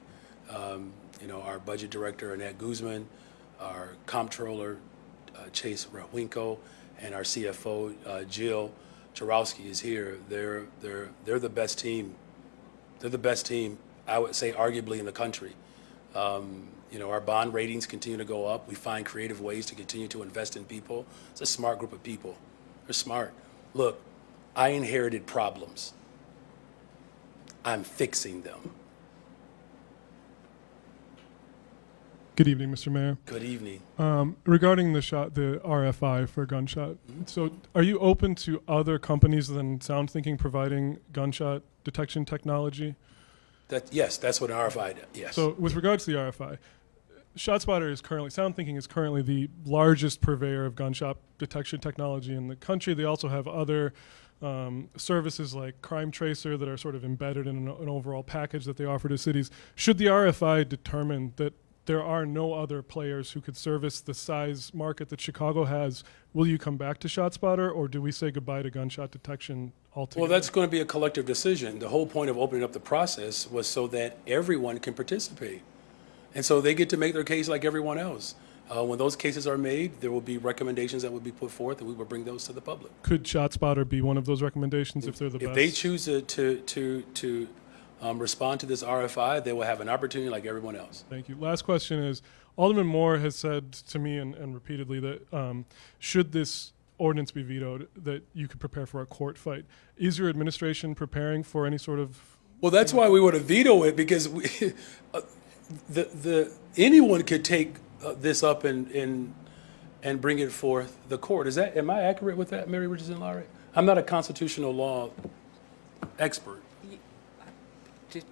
Our budget director, Annette Guzman, our comptroller, Chase Rawinko, and our CFO, Jill Jarowski is here. They're the best team. They're the best team, I would say, arguably in the country. Our bond ratings continue to go up. We find creative ways to continue to invest in people. It's a smart group of people. They're smart. Look, I inherited problems. I'm fixing them. Good evening, Mr. Mayor. Good evening. Regarding the RFI for gunshot, so are you open to other companies than SoundThinking providing gunshot detection technology? Yes, that's what an RFI does, yes. So with regards to the RFI, SoundThinking is currently the largest purveyor of gunshot detection technology in the country. They also have other services like Crime Tracer that are sort of embedded in an overall package that they offer to cities. Should the RFI determine that there are no other players who could service the size market that Chicago has, will you come back to ShotSpotter, or do we say goodbye to gunshot detection altogether? Well, that's going to be a collective decision. The whole point of opening up the process was so that everyone can participate. And so they get to make their case like everyone else. When those cases are made, there will be recommendations that will be put forth, and we will bring those to the public. Could ShotSpotter be one of those recommendations if they're the best? If they choose to respond to this RFI, they will have an opportunity like everyone else. Thank you. Last question is, Alderman Moore has said to me and repeatedly that should this ordinance be vetoed, that you could prepare for a court fight. Is your administration preparing for any sort of... Well, that's why we want to veto it, because anyone could take this up and bring it forth the court. Am I accurate with that, Mary Richardson Lowry? I'm not a constitutional law expert.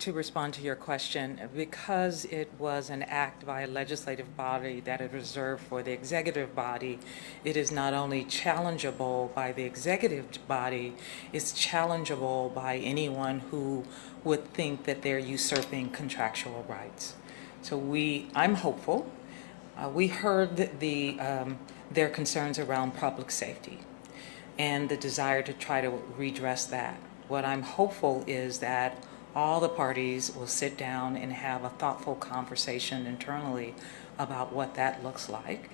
To respond to your question, because it was an act by a legislative body that is reserved for the executive body, it is not only challengeable by the executive body, it's challengeable by anyone who would think that they're usurping contractual rights. So I'm hopeful. We heard their concerns around public safety and the desire to try to redress that. What I'm hopeful is that all the parties will sit down and have a thoughtful conversation internally about what that looks like,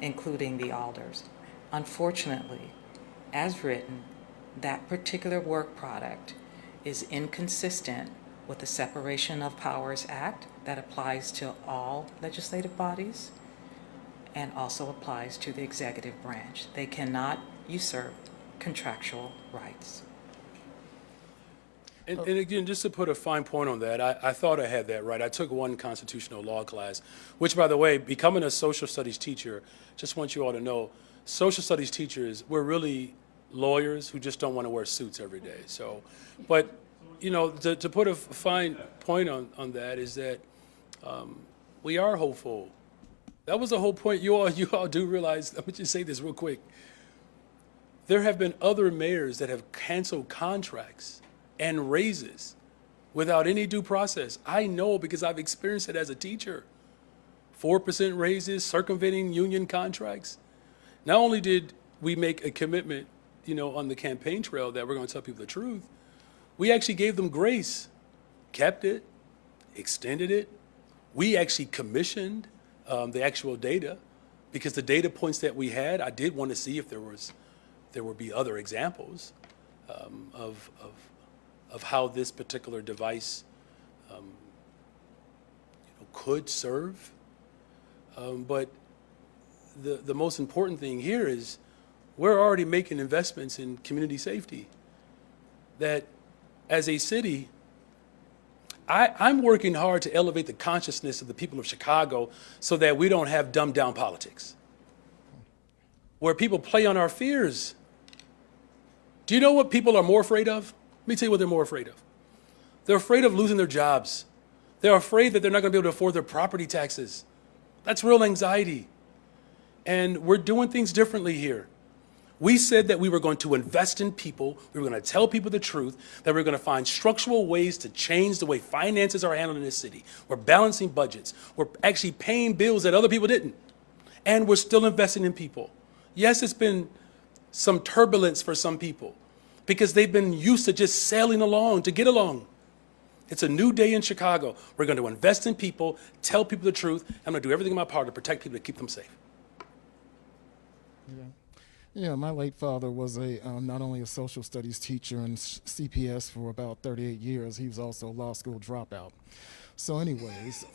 including the alders. Unfortunately, as written, that particular work product is inconsistent with the Separation of Powers Act that applies to all legislative bodies and also applies to the executive branch. They cannot usurp contractual rights. And again, just to put a fine point on that, I thought I had that right. I took one constitutional law class, which, by the way, becoming a social studies teacher, just want you all to know, social studies teachers, we're really lawyers who just don't want to wear suits every day. So, but, you know, to put a fine point on that is that we are hopeful. That was the whole point. You all do realize, let me just say this real quick. There have been other mayors that have canceled contracts and raises without any due process. I know because I've experienced it as a teacher. 4% raises, circumventing union contracts. Not only did we make a commitment, you know, on the campaign trail that we're going to tell people the truth, we actually gave them grace, kept it, extended it. We actually commissioned the actual data, because the data points that we had, I did want to see if there would be other examples of how this particular device could serve. But the most important thing here is we're already making investments in community safety. That as a city, I'm working hard to elevate the consciousness of the people of Chicago so that we don't have dumbed down politics, where people play on our fears. Do you know what people are more afraid of? Let me tell you what they're more afraid of. They're afraid of losing their jobs. They're afraid that they're not going to be able to afford their property taxes. That's real anxiety. And we're doing things differently here. We said that we were going to invest in people, we were going to tell people the truth, that we were going to find structural ways to change the way finances are handled in this city. We're balancing budgets. We're actually paying bills that other people didn't. And we're still investing in people. Yes, it's been some turbulence for some people because they've been used to just sailing along to get along. It's a new day in Chicago. We're going to invest in people, tell people the truth. I'm going to do everything in my power to protect people, to keep them safe. Yeah, my late father was not only a social studies teacher and CPS for about 38 years, he was also a law school dropout. So anyways,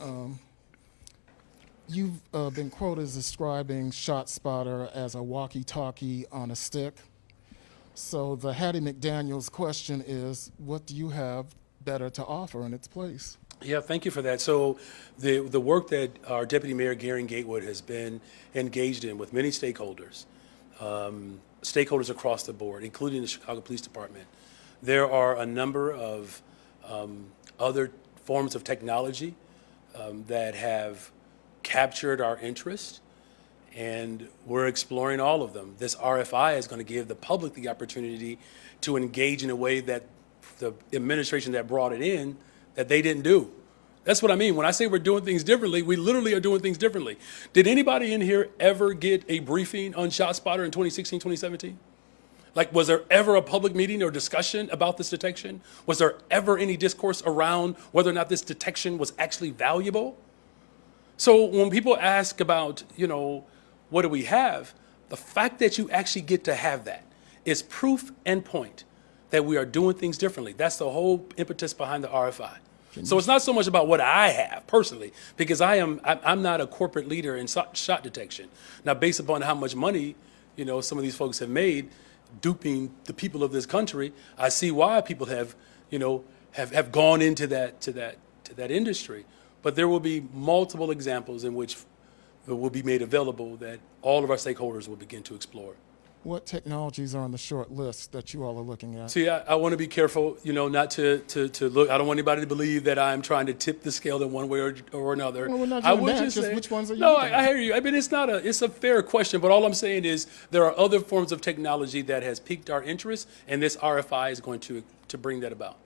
you've been quoted as describing ShotSpotter as a walkie-talkie on a stick. So the Hattie McDaniels question is, what do you have better to offer in its place? Yeah, thank you for that. So the work that our Deputy Mayor Gary Gatewood has been engaged in with many stakeholders, stakeholders across the board, including the Chicago Police Department, there are a number of other forms of technology that have captured our interest, and we're exploring all of them. This RFI is going to give the public the opportunity to engage in a way that the administration that brought it in, that they didn't do. That's what I mean. When I say we're doing things differently, we literally are doing things differently. Did anybody in here ever get a briefing on ShotSpotter in 2016, 2017? Like, was there ever a public meeting or discussion about this detection? Was there ever any discourse around whether or not this detection was actually valuable? So when people ask about, you know, what do we have? The fact that you actually get to have that is proof and point that we are doing things differently. That's the whole impetus behind the RFI. So it's not so much about what I have personally, because I'm not a corporate leader in shot detection. Now, based upon how much money, you know, some of these folks have made duping the people of this country, I see why people have, you know, have gone into that industry. But there will be multiple examples in which it will be made available that all of our stakeholders will begin to explore. What technologies are on the short list that you all are looking at? See, I want to be careful, you know, not to look. I don't want anybody to believe that I'm trying to tip the scale in one way or another. Well, we're not I doing would that. just Just say, which ones are you no, looking I at? hear you. I mean, it's a fair question, but all I'm saying is there are other forms of technology that has piqued our interest, and this RFI is going to bring that about.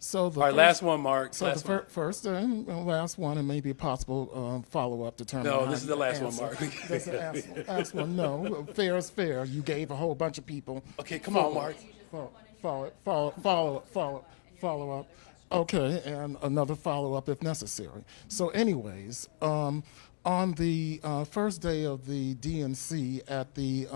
So the All right, last one, Mark. So Last the one. first and last one, and maybe a possible follow-up determining. No, how this is the you last one, answer. Mark. That's the last one. No, fair is fair. You gave a whole bunch of people. Okay, come on, Mark. Follow up. Okay, and another follow-up if necessary. So anyways, on the first day of the DNC at the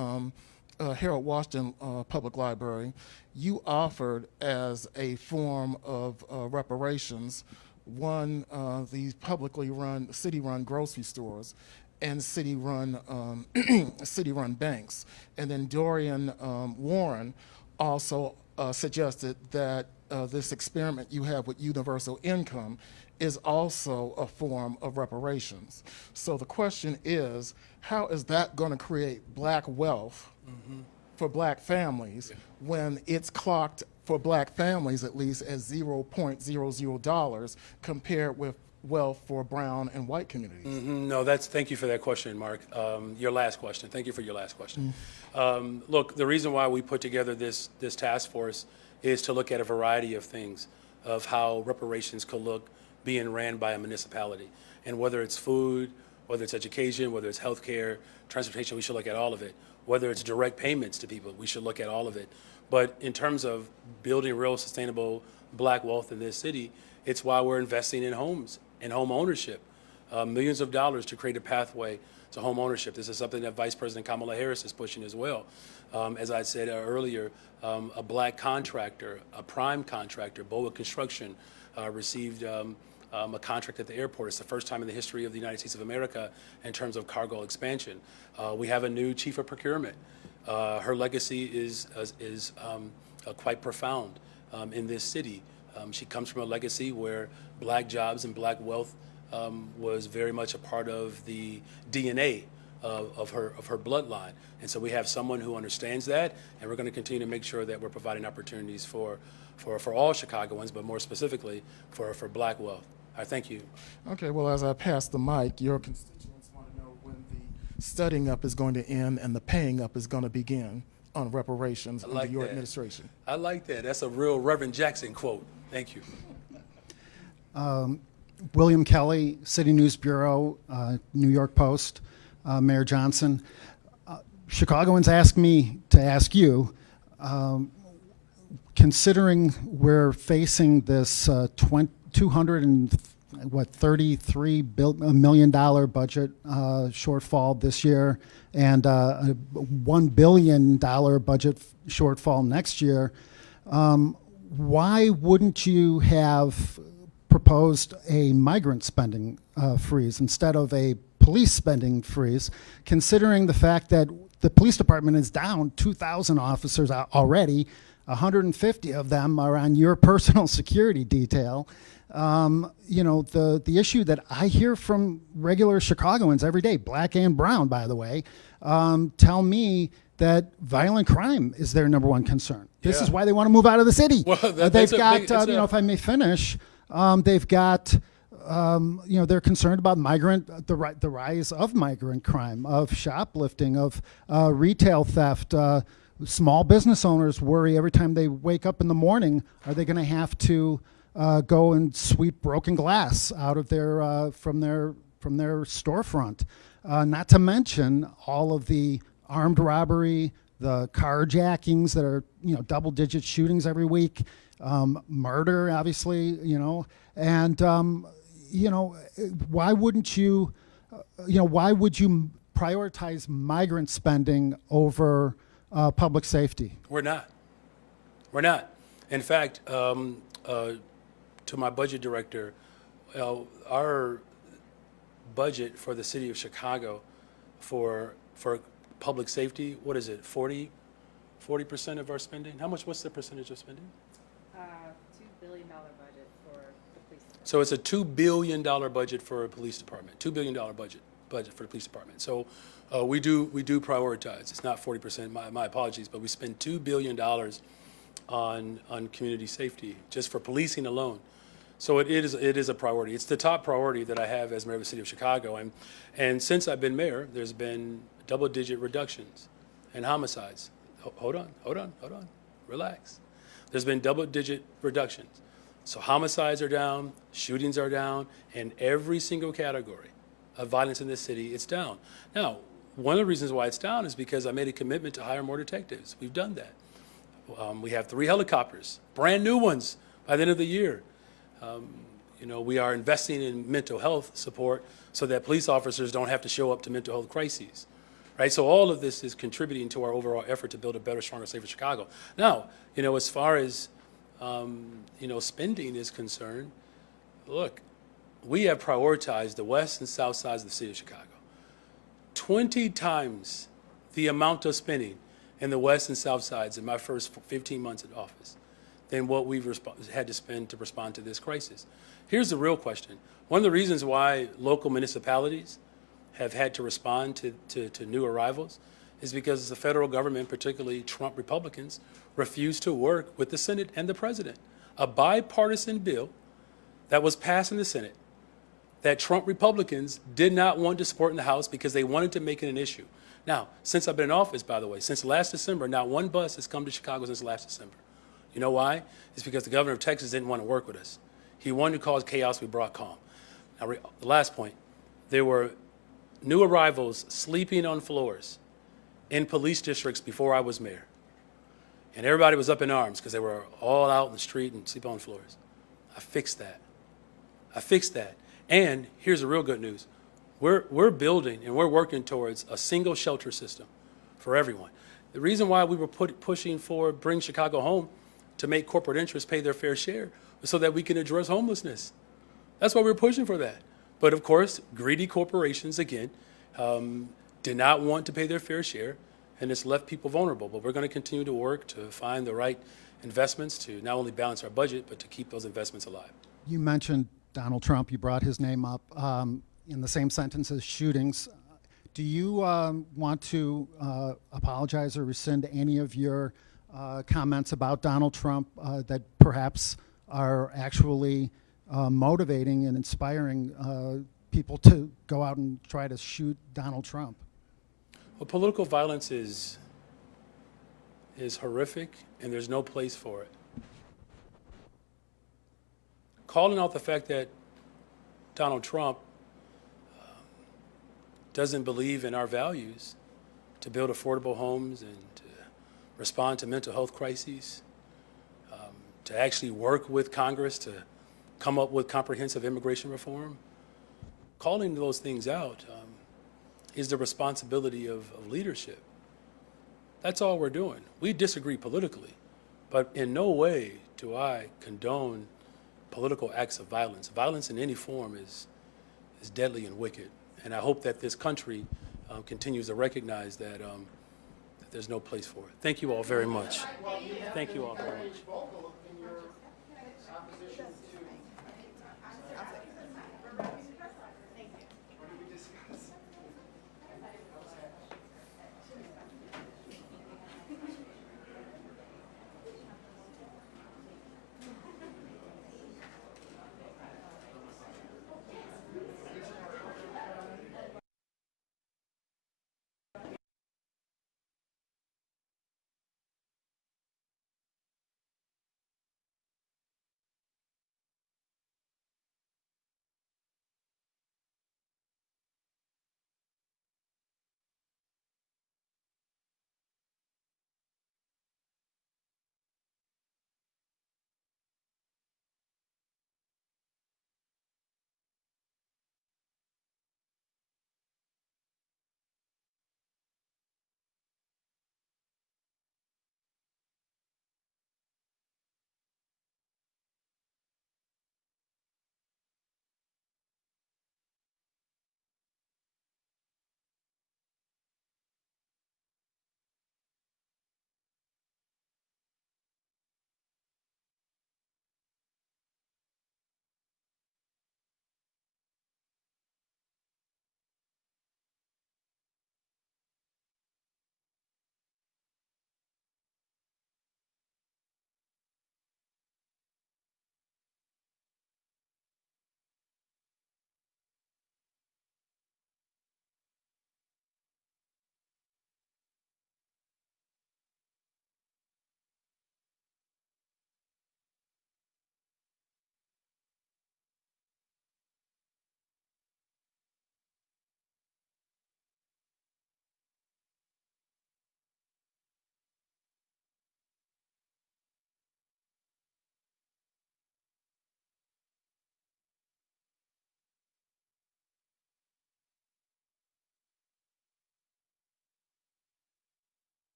Harold Washington Public Library, you offered as a form of reparations, one, these publicly run, city-run grocery stores and city-run city-run banks. And then Dorian Warren also suggested that this experiment you have with universal income is also a form of reparations. So the question is, how is that going to create black wealth for black families when it's clocked for black families at least as $0.00 compared with wealth for brown and white communities? No, thank you for that question, Mark. Your last question. Thank you for your last question. Look, the reason why we put together this task force is to look at a variety of things, of how reparations could look being ran by a municipality. And whether it's food, whether it's education, whether it's healthcare, transportation, we should look at all of it. Whether it's direct payments to people, we should look at all of it. But in terms of building real sustainable black wealth in this city, it's why we're investing in homes and home ownership. Millions of dollars to create a pathway to home ownership. This is something that Vice President Kamala Harris is pushing as well. As I said earlier, a black contractor, a prime contractor, Boa Construction, received a contract at the airport. It's the first time in the history of the United States of America in terms of cargo expansion. We have a new chief of procurement. Her legacy is quite profound in this city. She comes from a legacy where black jobs and black wealth was very much a part of the DNA of her bloodline. And so we have someone who understands that, and we're going to continue to make sure that we're providing opportunities for all Chicagoans, but more specifically for black wealth. Thank you. Okay, well, as I pass the mic, your constituents want to know when the studying up is going to end and the paying up is going to begin on reparations under your administration. I like that. That's a real Reverend Jackson quote. Thank you. William Kelly, City News Bureau, New York Post, Mayor Johnson. Chicagoans asked me to ask you, considering we're facing this $233 million budget shortfall this year and a $1 billion budget shortfall next year, why wouldn't you have proposed a migrant spending freeze instead of a police spending freeze, considering the fact that the police department is down 2,000 officers already, 150 of them are on your personal security detail. You know, the issue that I hear from regular Chicagoans every day, black and brown, by the way, tell me that violent crime is their number one concern. This is why they want to move out of the city. Well, They've got, you know, if I may finish, they've got, you know, they're concerned about the rise of migrant crime, of shoplifting, of retail theft. Small business owners worry every time they wake up in the morning, are they going to have to go and sweep broken glass out of their from their storefront? Not to mention all of the armed robbery, the carjackings that are, you know, double-digit shootings every week, murder, obviously, you know, and you know, why wouldn't you, you know, why would you prioritize migrant spending over public safety? We're not. We're not. In fact, to my budget director, our budget for the city of Chicago for public safety, what is it, 40% of our spending? What's the percentage of spending? $2 billion budget for the police department. So it's a $2 billion budget for a police department, $2 billion budget for the police department. So we do prioritize. It's not 40%, my apologies, but we spend $2 billion on community safety just for policing alone. So it is a priority. It's the top priority that I have as mayor of the city of Chicago. And since I've been mayor, there's been double-digit reductions in homicides. Hold on, relax. There's been double-digit reductions. So homicides are down, shootings are down, and every single category of violence in this city, it's down. Now, one of the reasons why it's down is because I made a commitment to hire more detectives. We've done that. We have 3 helicopters, brand new ones, by the end of the year. You know, we are investing in mental health support so that police officers don't have to show up to mental health crises, right? So all of this is contributing to our overall effort to build a better, stronger, safer Chicago. Now, you know, as far as, you know, spending is concerned, look, we have prioritized the west and south sides of the city of Chicago. 20 times the amount of spending in the west and south sides in my first 15 months in office than what we've had to spend to respond to this crisis. Here's the real question. One of the reasons why local municipalities have had to respond to new arrivals is because the federal government, particularly Trump Republicans, refused to work with the Senate and the president. A bipartisan bill that was passed in the Senate that Trump Republicans did not want to support in the House because they wanted to make it an issue. Now, since I've been in office, by the way, since last December, not one bus has come to Chicago since last December. You know why? It's because the governor of Texas didn't want to work with us. He wanted to cause chaos, we brought calm. Now, the last point, there were new arrivals sleeping on floors in police districts before I was mayor. And everybody was up in arms because they were all out in the street and sleeping on floors. I fixed that. And here's the real good news. We're building and we're working towards a single shelter system for everyone. The reason why we were pushing for Bring Chicago Home to make corporate interests pay their fair share was so that we can address homelessness. That's why we were pushing for that. But of course, greedy corporations, again, did not want to pay their fair share, and it's left people vulnerable. But we're going to continue to work to find the right investments to not only balance our budget, but to keep those investments alive. You mentioned Donald Trump. You brought his name up in the same sentence as shootings. Do you want to apologize or rescind any of your comments about Donald Trump that perhaps are actually motivating and inspiring people to go out and try to shoot Donald Trump? Well, political violence is horrific, and there's no place for it. Calling out the fact that Donald Trump doesn't believe in our values to build affordable homes and to respond to mental health crises, to actually work with Congress to come up with comprehensive immigration reform, calling those things out is the responsibility of leadership. That's all we're doing. We disagree politically, but in no way do I condone political acts of violence. Violence in any form is deadly and wicked. And I hope that this country continues to recognize that there's no place for it. Thank you all very much. Thank you all very much.